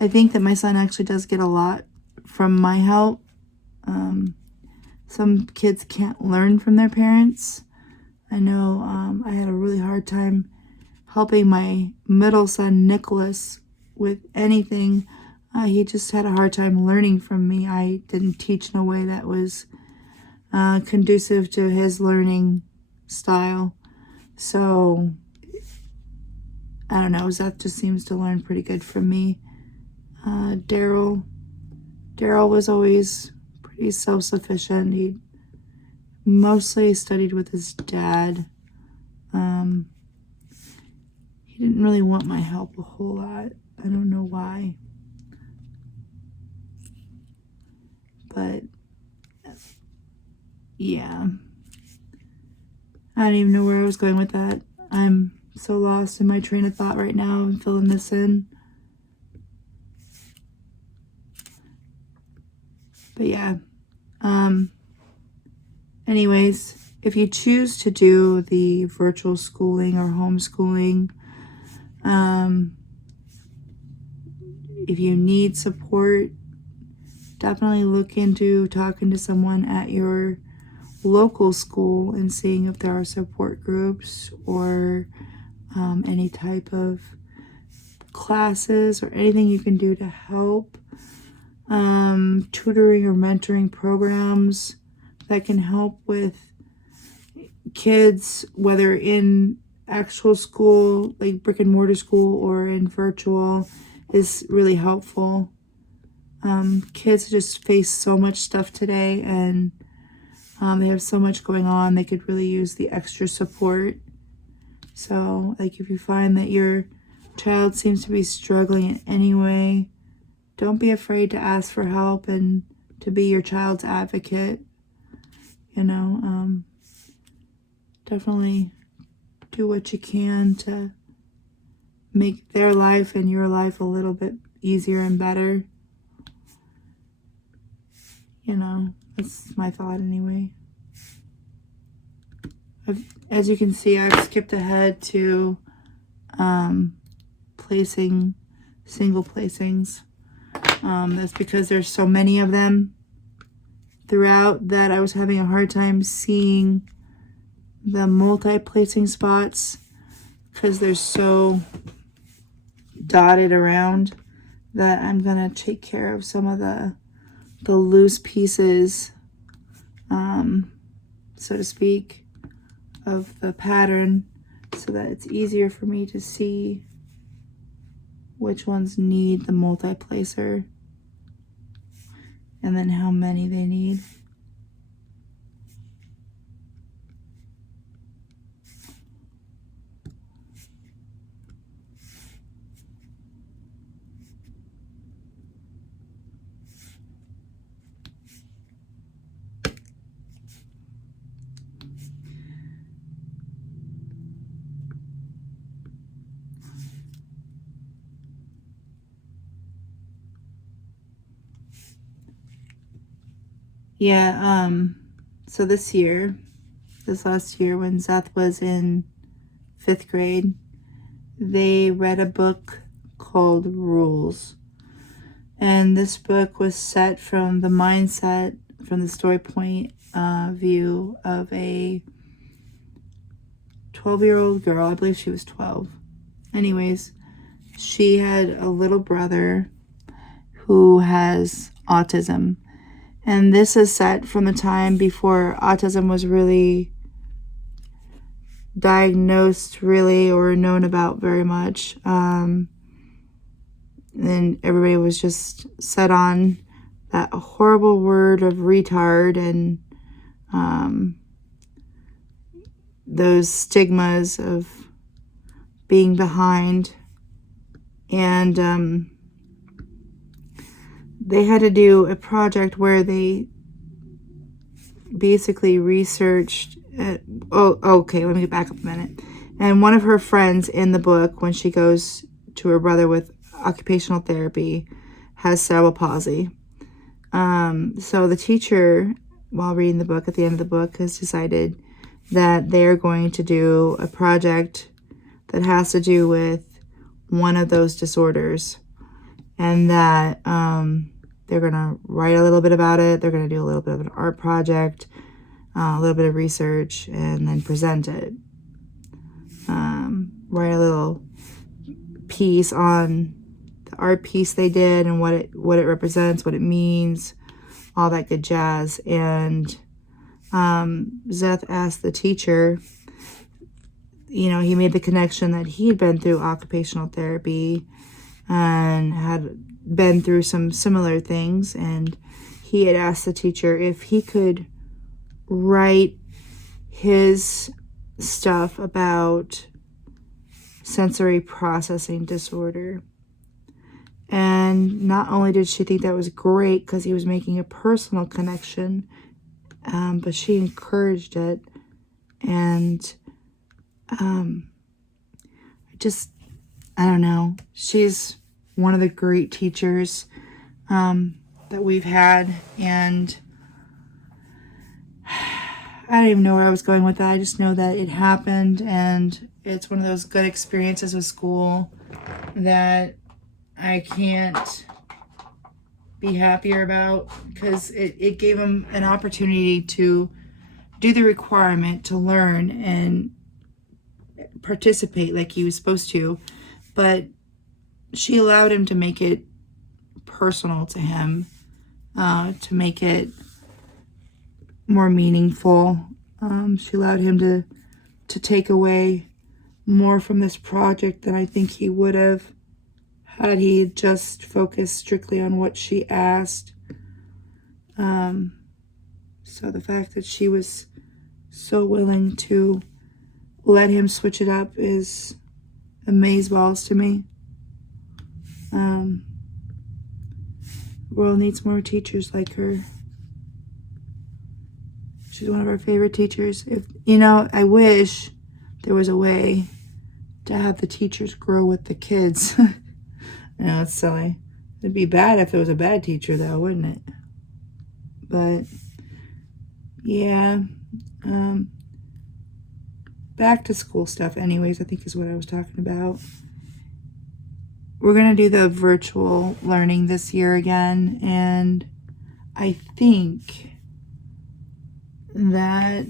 I think that my son actually does get a lot from my help. Some kids can't learn from their parents. I know I had a really hard time helping my middle son, Nicholas, with anything. He just had a hard time learning from me. I didn't teach in a way that was conducive to his learning style. So, I don't know, Zeth just seems to learn pretty good from me. Daryl was always pretty self-sufficient. He mostly studied with his dad. He didn't really want my help a whole lot. I don't know why. But, yeah. I don't even know where I was going with that. I'm so lost in my train of thought right now. I'm filling this in. But yeah. Anyways, if you choose to do the virtual schooling or homeschooling, if you need support, definitely look into talking to someone at your local school and seeing if there are support groups or any type of classes or anything you can do to help. Tutoring or mentoring programs that can help with kids, whether in actual school, like brick and mortar school, or in virtual, is really helpful. Kids just face so much stuff today, and they have so much going on. They could really use the extra support. So, like, if you find that your child seems to be struggling in any way, don't be afraid to ask for help and to be your child's advocate. Definitely do what you can to make their life and your life a little bit easier and better. That's my thought anyway. As you can see, I've skipped ahead to placing single placings. That's because there's so many of them throughout that I was having a hard time seeing the multi-placing spots because they're so dotted around that I'm gonna take care of some of the loose pieces, so to speak, of the pattern so that it's easier for me to see which ones need the multi-placer and then how many they need. Yeah, so this last year when Zeth was in 5th grade, they read a book called Rules. And this book was set from the mindset, from the story point view of a 12-year-old girl. I believe she was 12. Anyways, she had a little brother who has autism. And this is set from the time before autism was really diagnosed really or known about very much. And everybody was just set on that horrible word of retard and those stigmas of being behind. And they had to do a project where they basically researched okay, let me get back up a minute. And one of her friends in the book, when she goes to her brother with occupational therapy, has cerebral palsy. So the teacher, while reading the book, at the end of the book, has decided that they're going to do a project that has to do with one of those disorders, and that they're going to write a little bit about it. They're going to do a little bit of an art project, a little bit of research, and then present it. Write a little piece on the art piece they did and what it represents, what it means, all that good jazz. And Zeth asked the teacher, you know, he made the connection that he had been through occupational therapy and had been through some similar things, and he had asked the teacher if he could write his stuff about sensory processing disorder. And not only did she think that was great because he was making a personal connection, but she encouraged it. And I don't know, she's one of the great teachers that we've had. And I don't even know where I was going with that. I just know that it happened, and it's one of those good experiences with school that I can't be happier about, because it gave him an opportunity to do the requirement, to learn and participate like he was supposed to, but she allowed him to make it personal to him, to make it more meaningful. She allowed him to take away more from this project than I think he would have had he just focused strictly on what she asked. So the fact that she was so willing to let him switch it up is amazeballs to me. The world needs more teachers like her. She's one of our favorite teachers. I wish there was a way to have the teachers grow with the kids. I know, it's silly. It'd be bad if there was a bad teacher, though, wouldn't it? But, yeah. Back to school stuff, anyways, I think is what I was talking about. We're going to do the virtual learning this year again, and I think that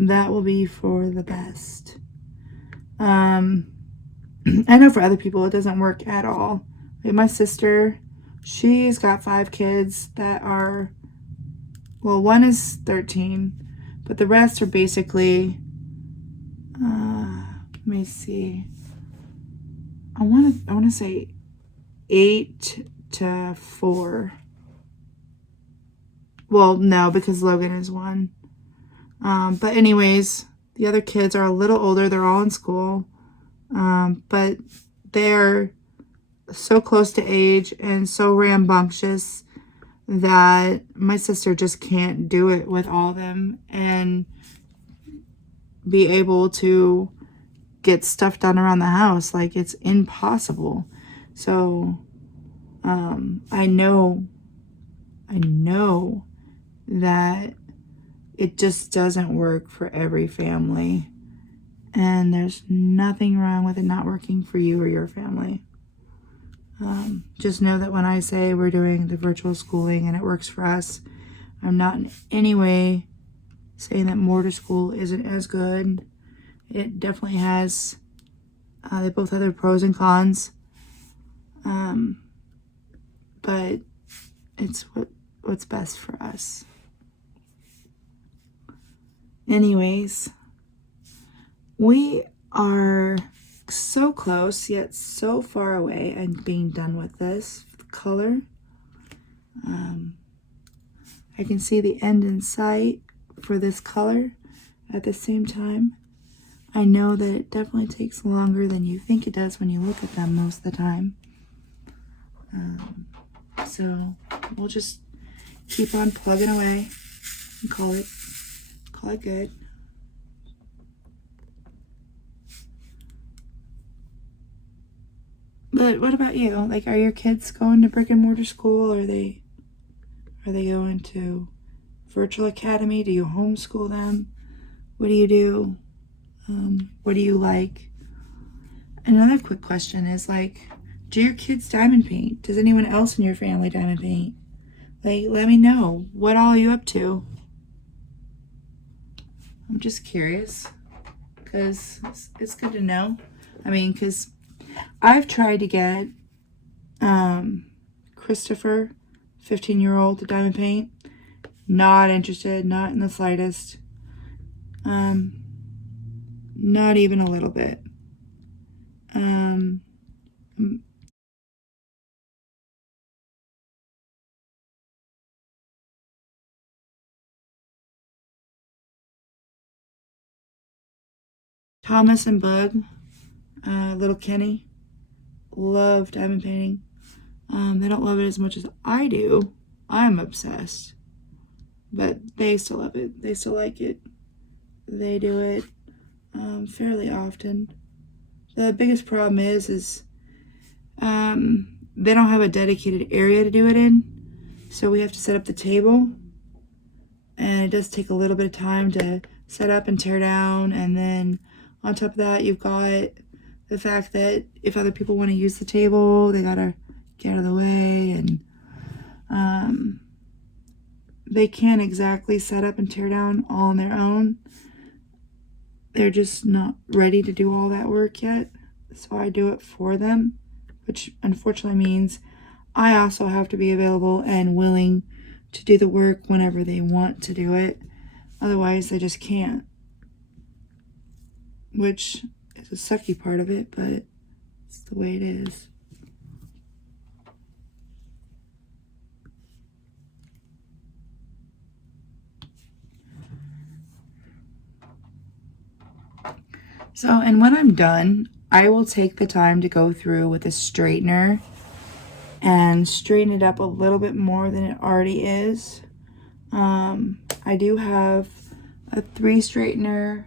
will be for the best. I know for other people it doesn't work at all. Like my sister, she's got 5 kids that are, well, one is 13, but the rest are basically, let me see, I want to say 8 to 4. Well, no, because Logan is 1. But anyways, the other kids are a little older. They're all in school. But they're so close to age and so rambunctious that my sister just can't do it with all of them and be able to get stuff done around the house. Like, it's impossible. So I know that it just doesn't work for every family, and there's nothing wrong with it not working for you or your family. Just know that when I say we're doing the virtual schooling and it works for us, I'm not in any way saying that mortar school isn't as good. It definitely has, they both have their pros and cons. But it's what's best for us. Anyways, we are so close yet so far away and being done with this color. I can see the end in sight for this color. At the same time, I know that it definitely takes longer than you think it does when you look at them most of the time. So we'll just keep on plugging away and call it good. But what about you? Like, are your kids going to brick and mortar school, or are they going to virtual academy? Do you homeschool them? What do you do? What do you like? Another quick question is, like, do your kids diamond paint? Does anyone else in your family diamond paint? Like, let me know. What all are you up to? I'm just curious, because it's good to know. I mean, because I've tried to get Christopher, 15-year-old, to diamond paint. Not interested, not in the slightest. Not even a little bit. Thomas and Bug, little Kenny, love diamond painting. They don't love it as much as I do. I'm obsessed. But they still love it. They still like it. They do it fairly often. The biggest problem is they don't have a dedicated area to do it in. So we have to set up the table. And it does take a little bit of time to set up and tear down. And then on top of that, you've got the fact that if other people want to use the table, they gotta get out of the way. And they can't exactly set up and tear down all on their own. They're just not ready to do all that work yet. So I do it for them, which unfortunately means I also have to be available and willing to do the work whenever they want to do it. Otherwise, they just can't. Which is a sucky part of it, but it's the way it is. So, and when I'm done, I will take the time to go through with a straightener and straighten it up a little bit more than it already is. I do have a 3 straightener,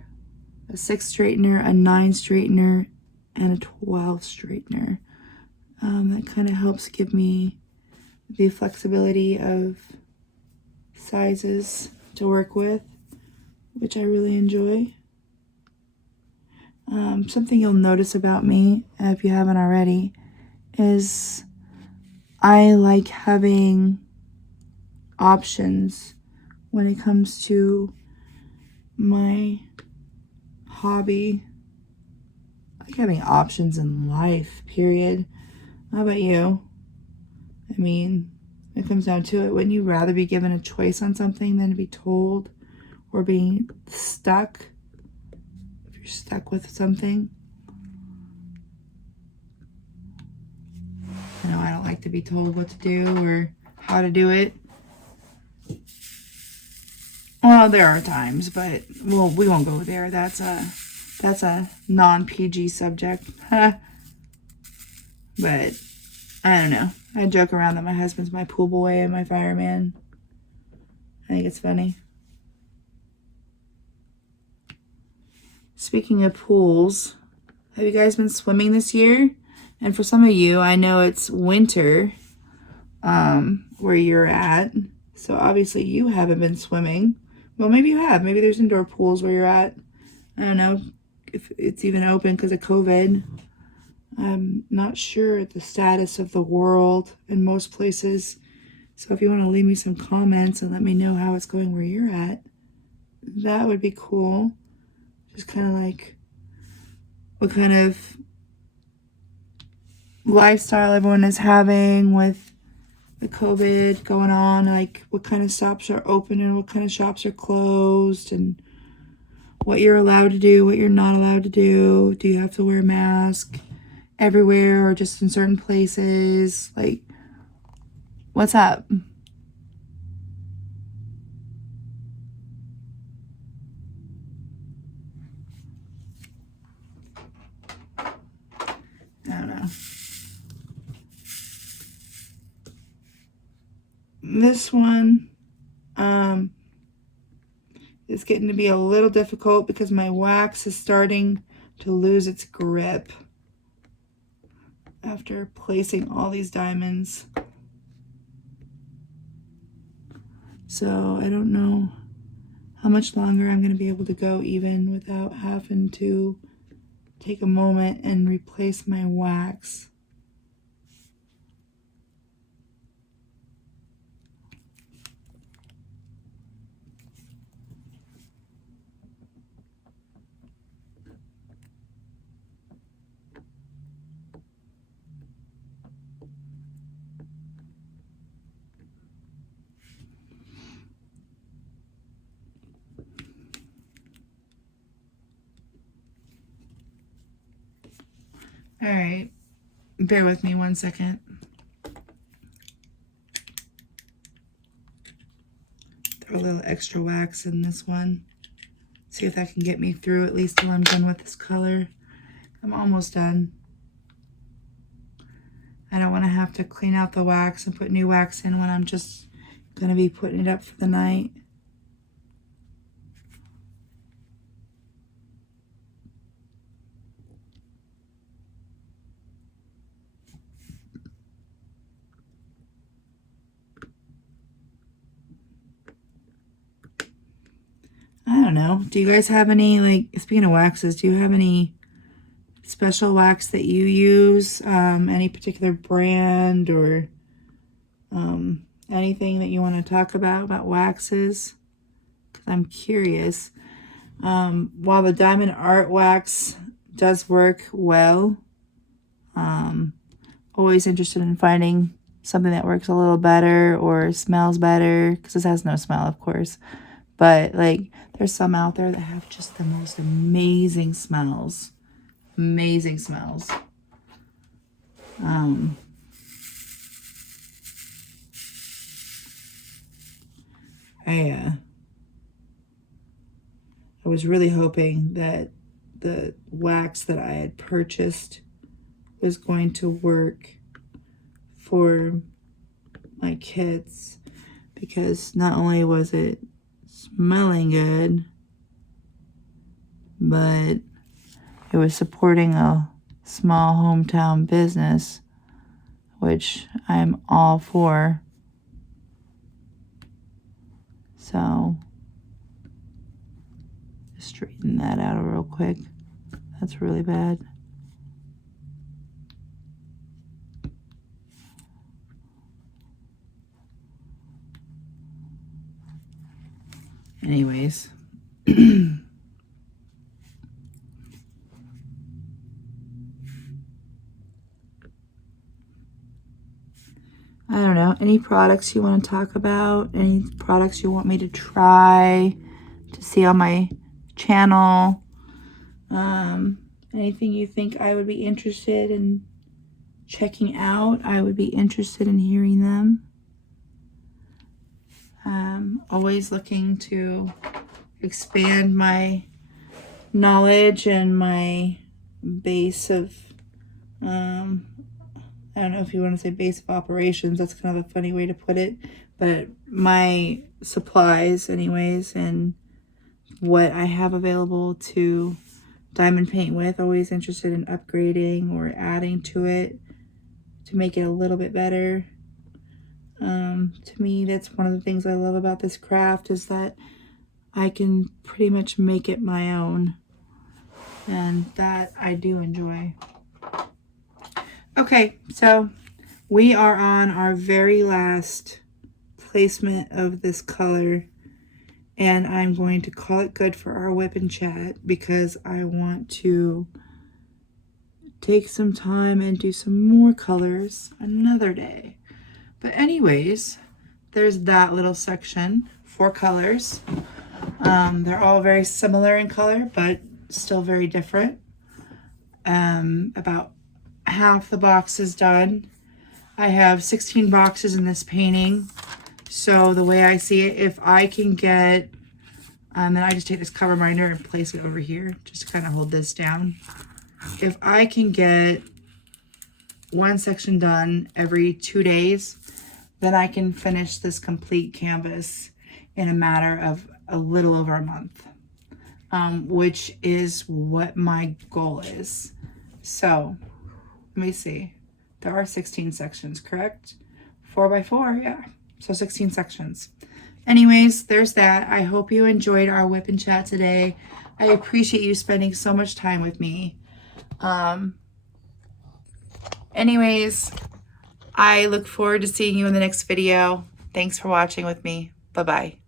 a 6 straightener, a 9 straightener, and a 12 straightener. That kind of helps give me the flexibility of sizes to work with, which I really enjoy. Something you'll notice about me, if you haven't already, is I like having options when it comes to my hobby. I like having options in life, period. How about you? I mean, it comes down to it. Wouldn't you rather be given a choice on something than to be told or being stuck? If you're stuck with something. I know I don't like to be told what to do or how to do it. Well, there are times, but we won't go there. That's a non-PG subject. But I don't know. I joke around that my husband's my pool boy and my fireman. I think it's funny. Speaking of pools, have you guys been swimming this year? And for some of you, I know it's winter where you're at. So obviously you haven't been swimming. Well, maybe you have. Maybe there's indoor pools where you're at. I don't know if it's even open because of COVID. I'm not sure the status of the world in most places. So if you want to leave me some comments and let me know how it's going where you're at, that would be cool. Just kind of like what kind of lifestyle everyone is having with the COVID going on, like what kind of shops are open and what kind of shops are closed, and what you're allowed to do, what you're not allowed to do. Do you have to wear a mask everywhere or just in certain places? Like, what's up? I don't know. This one is getting to be a little difficult because my wax is starting to lose its grip after placing all these diamonds. So I don't know how much longer I'm going to be able to go even without having to take a moment and replace my wax. All right, bear with me 1 second. Throw a little extra wax in this one. See if that can get me through at least till I'm done with this color. I'm almost done. I don't want to have to clean out the wax and put new wax in when I'm just going to be putting it up for the night. I don't know. Do you guys have any, like, speaking of waxes, do you have any special wax that you use? Any particular brand or anything that you want to talk about waxes? Because I'm curious. While the diamond art wax does work well, always interested in finding something that works a little better or smells better, because this has no smell, of course. But, like, there's some out there that have just the most amazing smells. Amazing smells. I was really hoping that the wax that I had purchased was going to work for my kits, because not only was it smelling good, but it was supporting a small hometown business, which I'm all for. So just straighten that out real quick. That's really bad. Anyways. I don't know, any products you want to talk about? Any products you want me to try to see on my channel? Anything you think I would be interested in checking out? I would be interested in hearing them. Always looking to expand my knowledge and my base of I don't know if you want to say base of operations. That's kind of a funny way to put it. But my supplies, anyways, and what I have available to diamond paint with. Always interested in upgrading or adding to it to make it a little bit better. To me, that's one of the things I love about this craft, is that I can pretty much make it my own. And that I do enjoy. Okay, so we are on our very last placement of this color, and I'm going to call it good for our WIP and chat, because I want to take some time and do some more colors another day. But anyways, there's that little section, 4 colors. They're all very similar in color, but still very different. About half the box is done. I have 16 boxes in this painting. So the way I see it, if I can get, then I just take this cover binder and place it over here, just to kind of hold this down. If I can get one section done every 2 days, then I can finish this complete canvas in a matter of a little over a month, which is what my goal is. So let me see. There are 16 sections, correct? 4 by 4, yeah. So 16 sections. Anyways, there's that. I hope you enjoyed our WIP and chat today. I appreciate you spending so much time with me. Anyways, I look forward to seeing you in the next video. Thanks for watching with me. Bye-bye.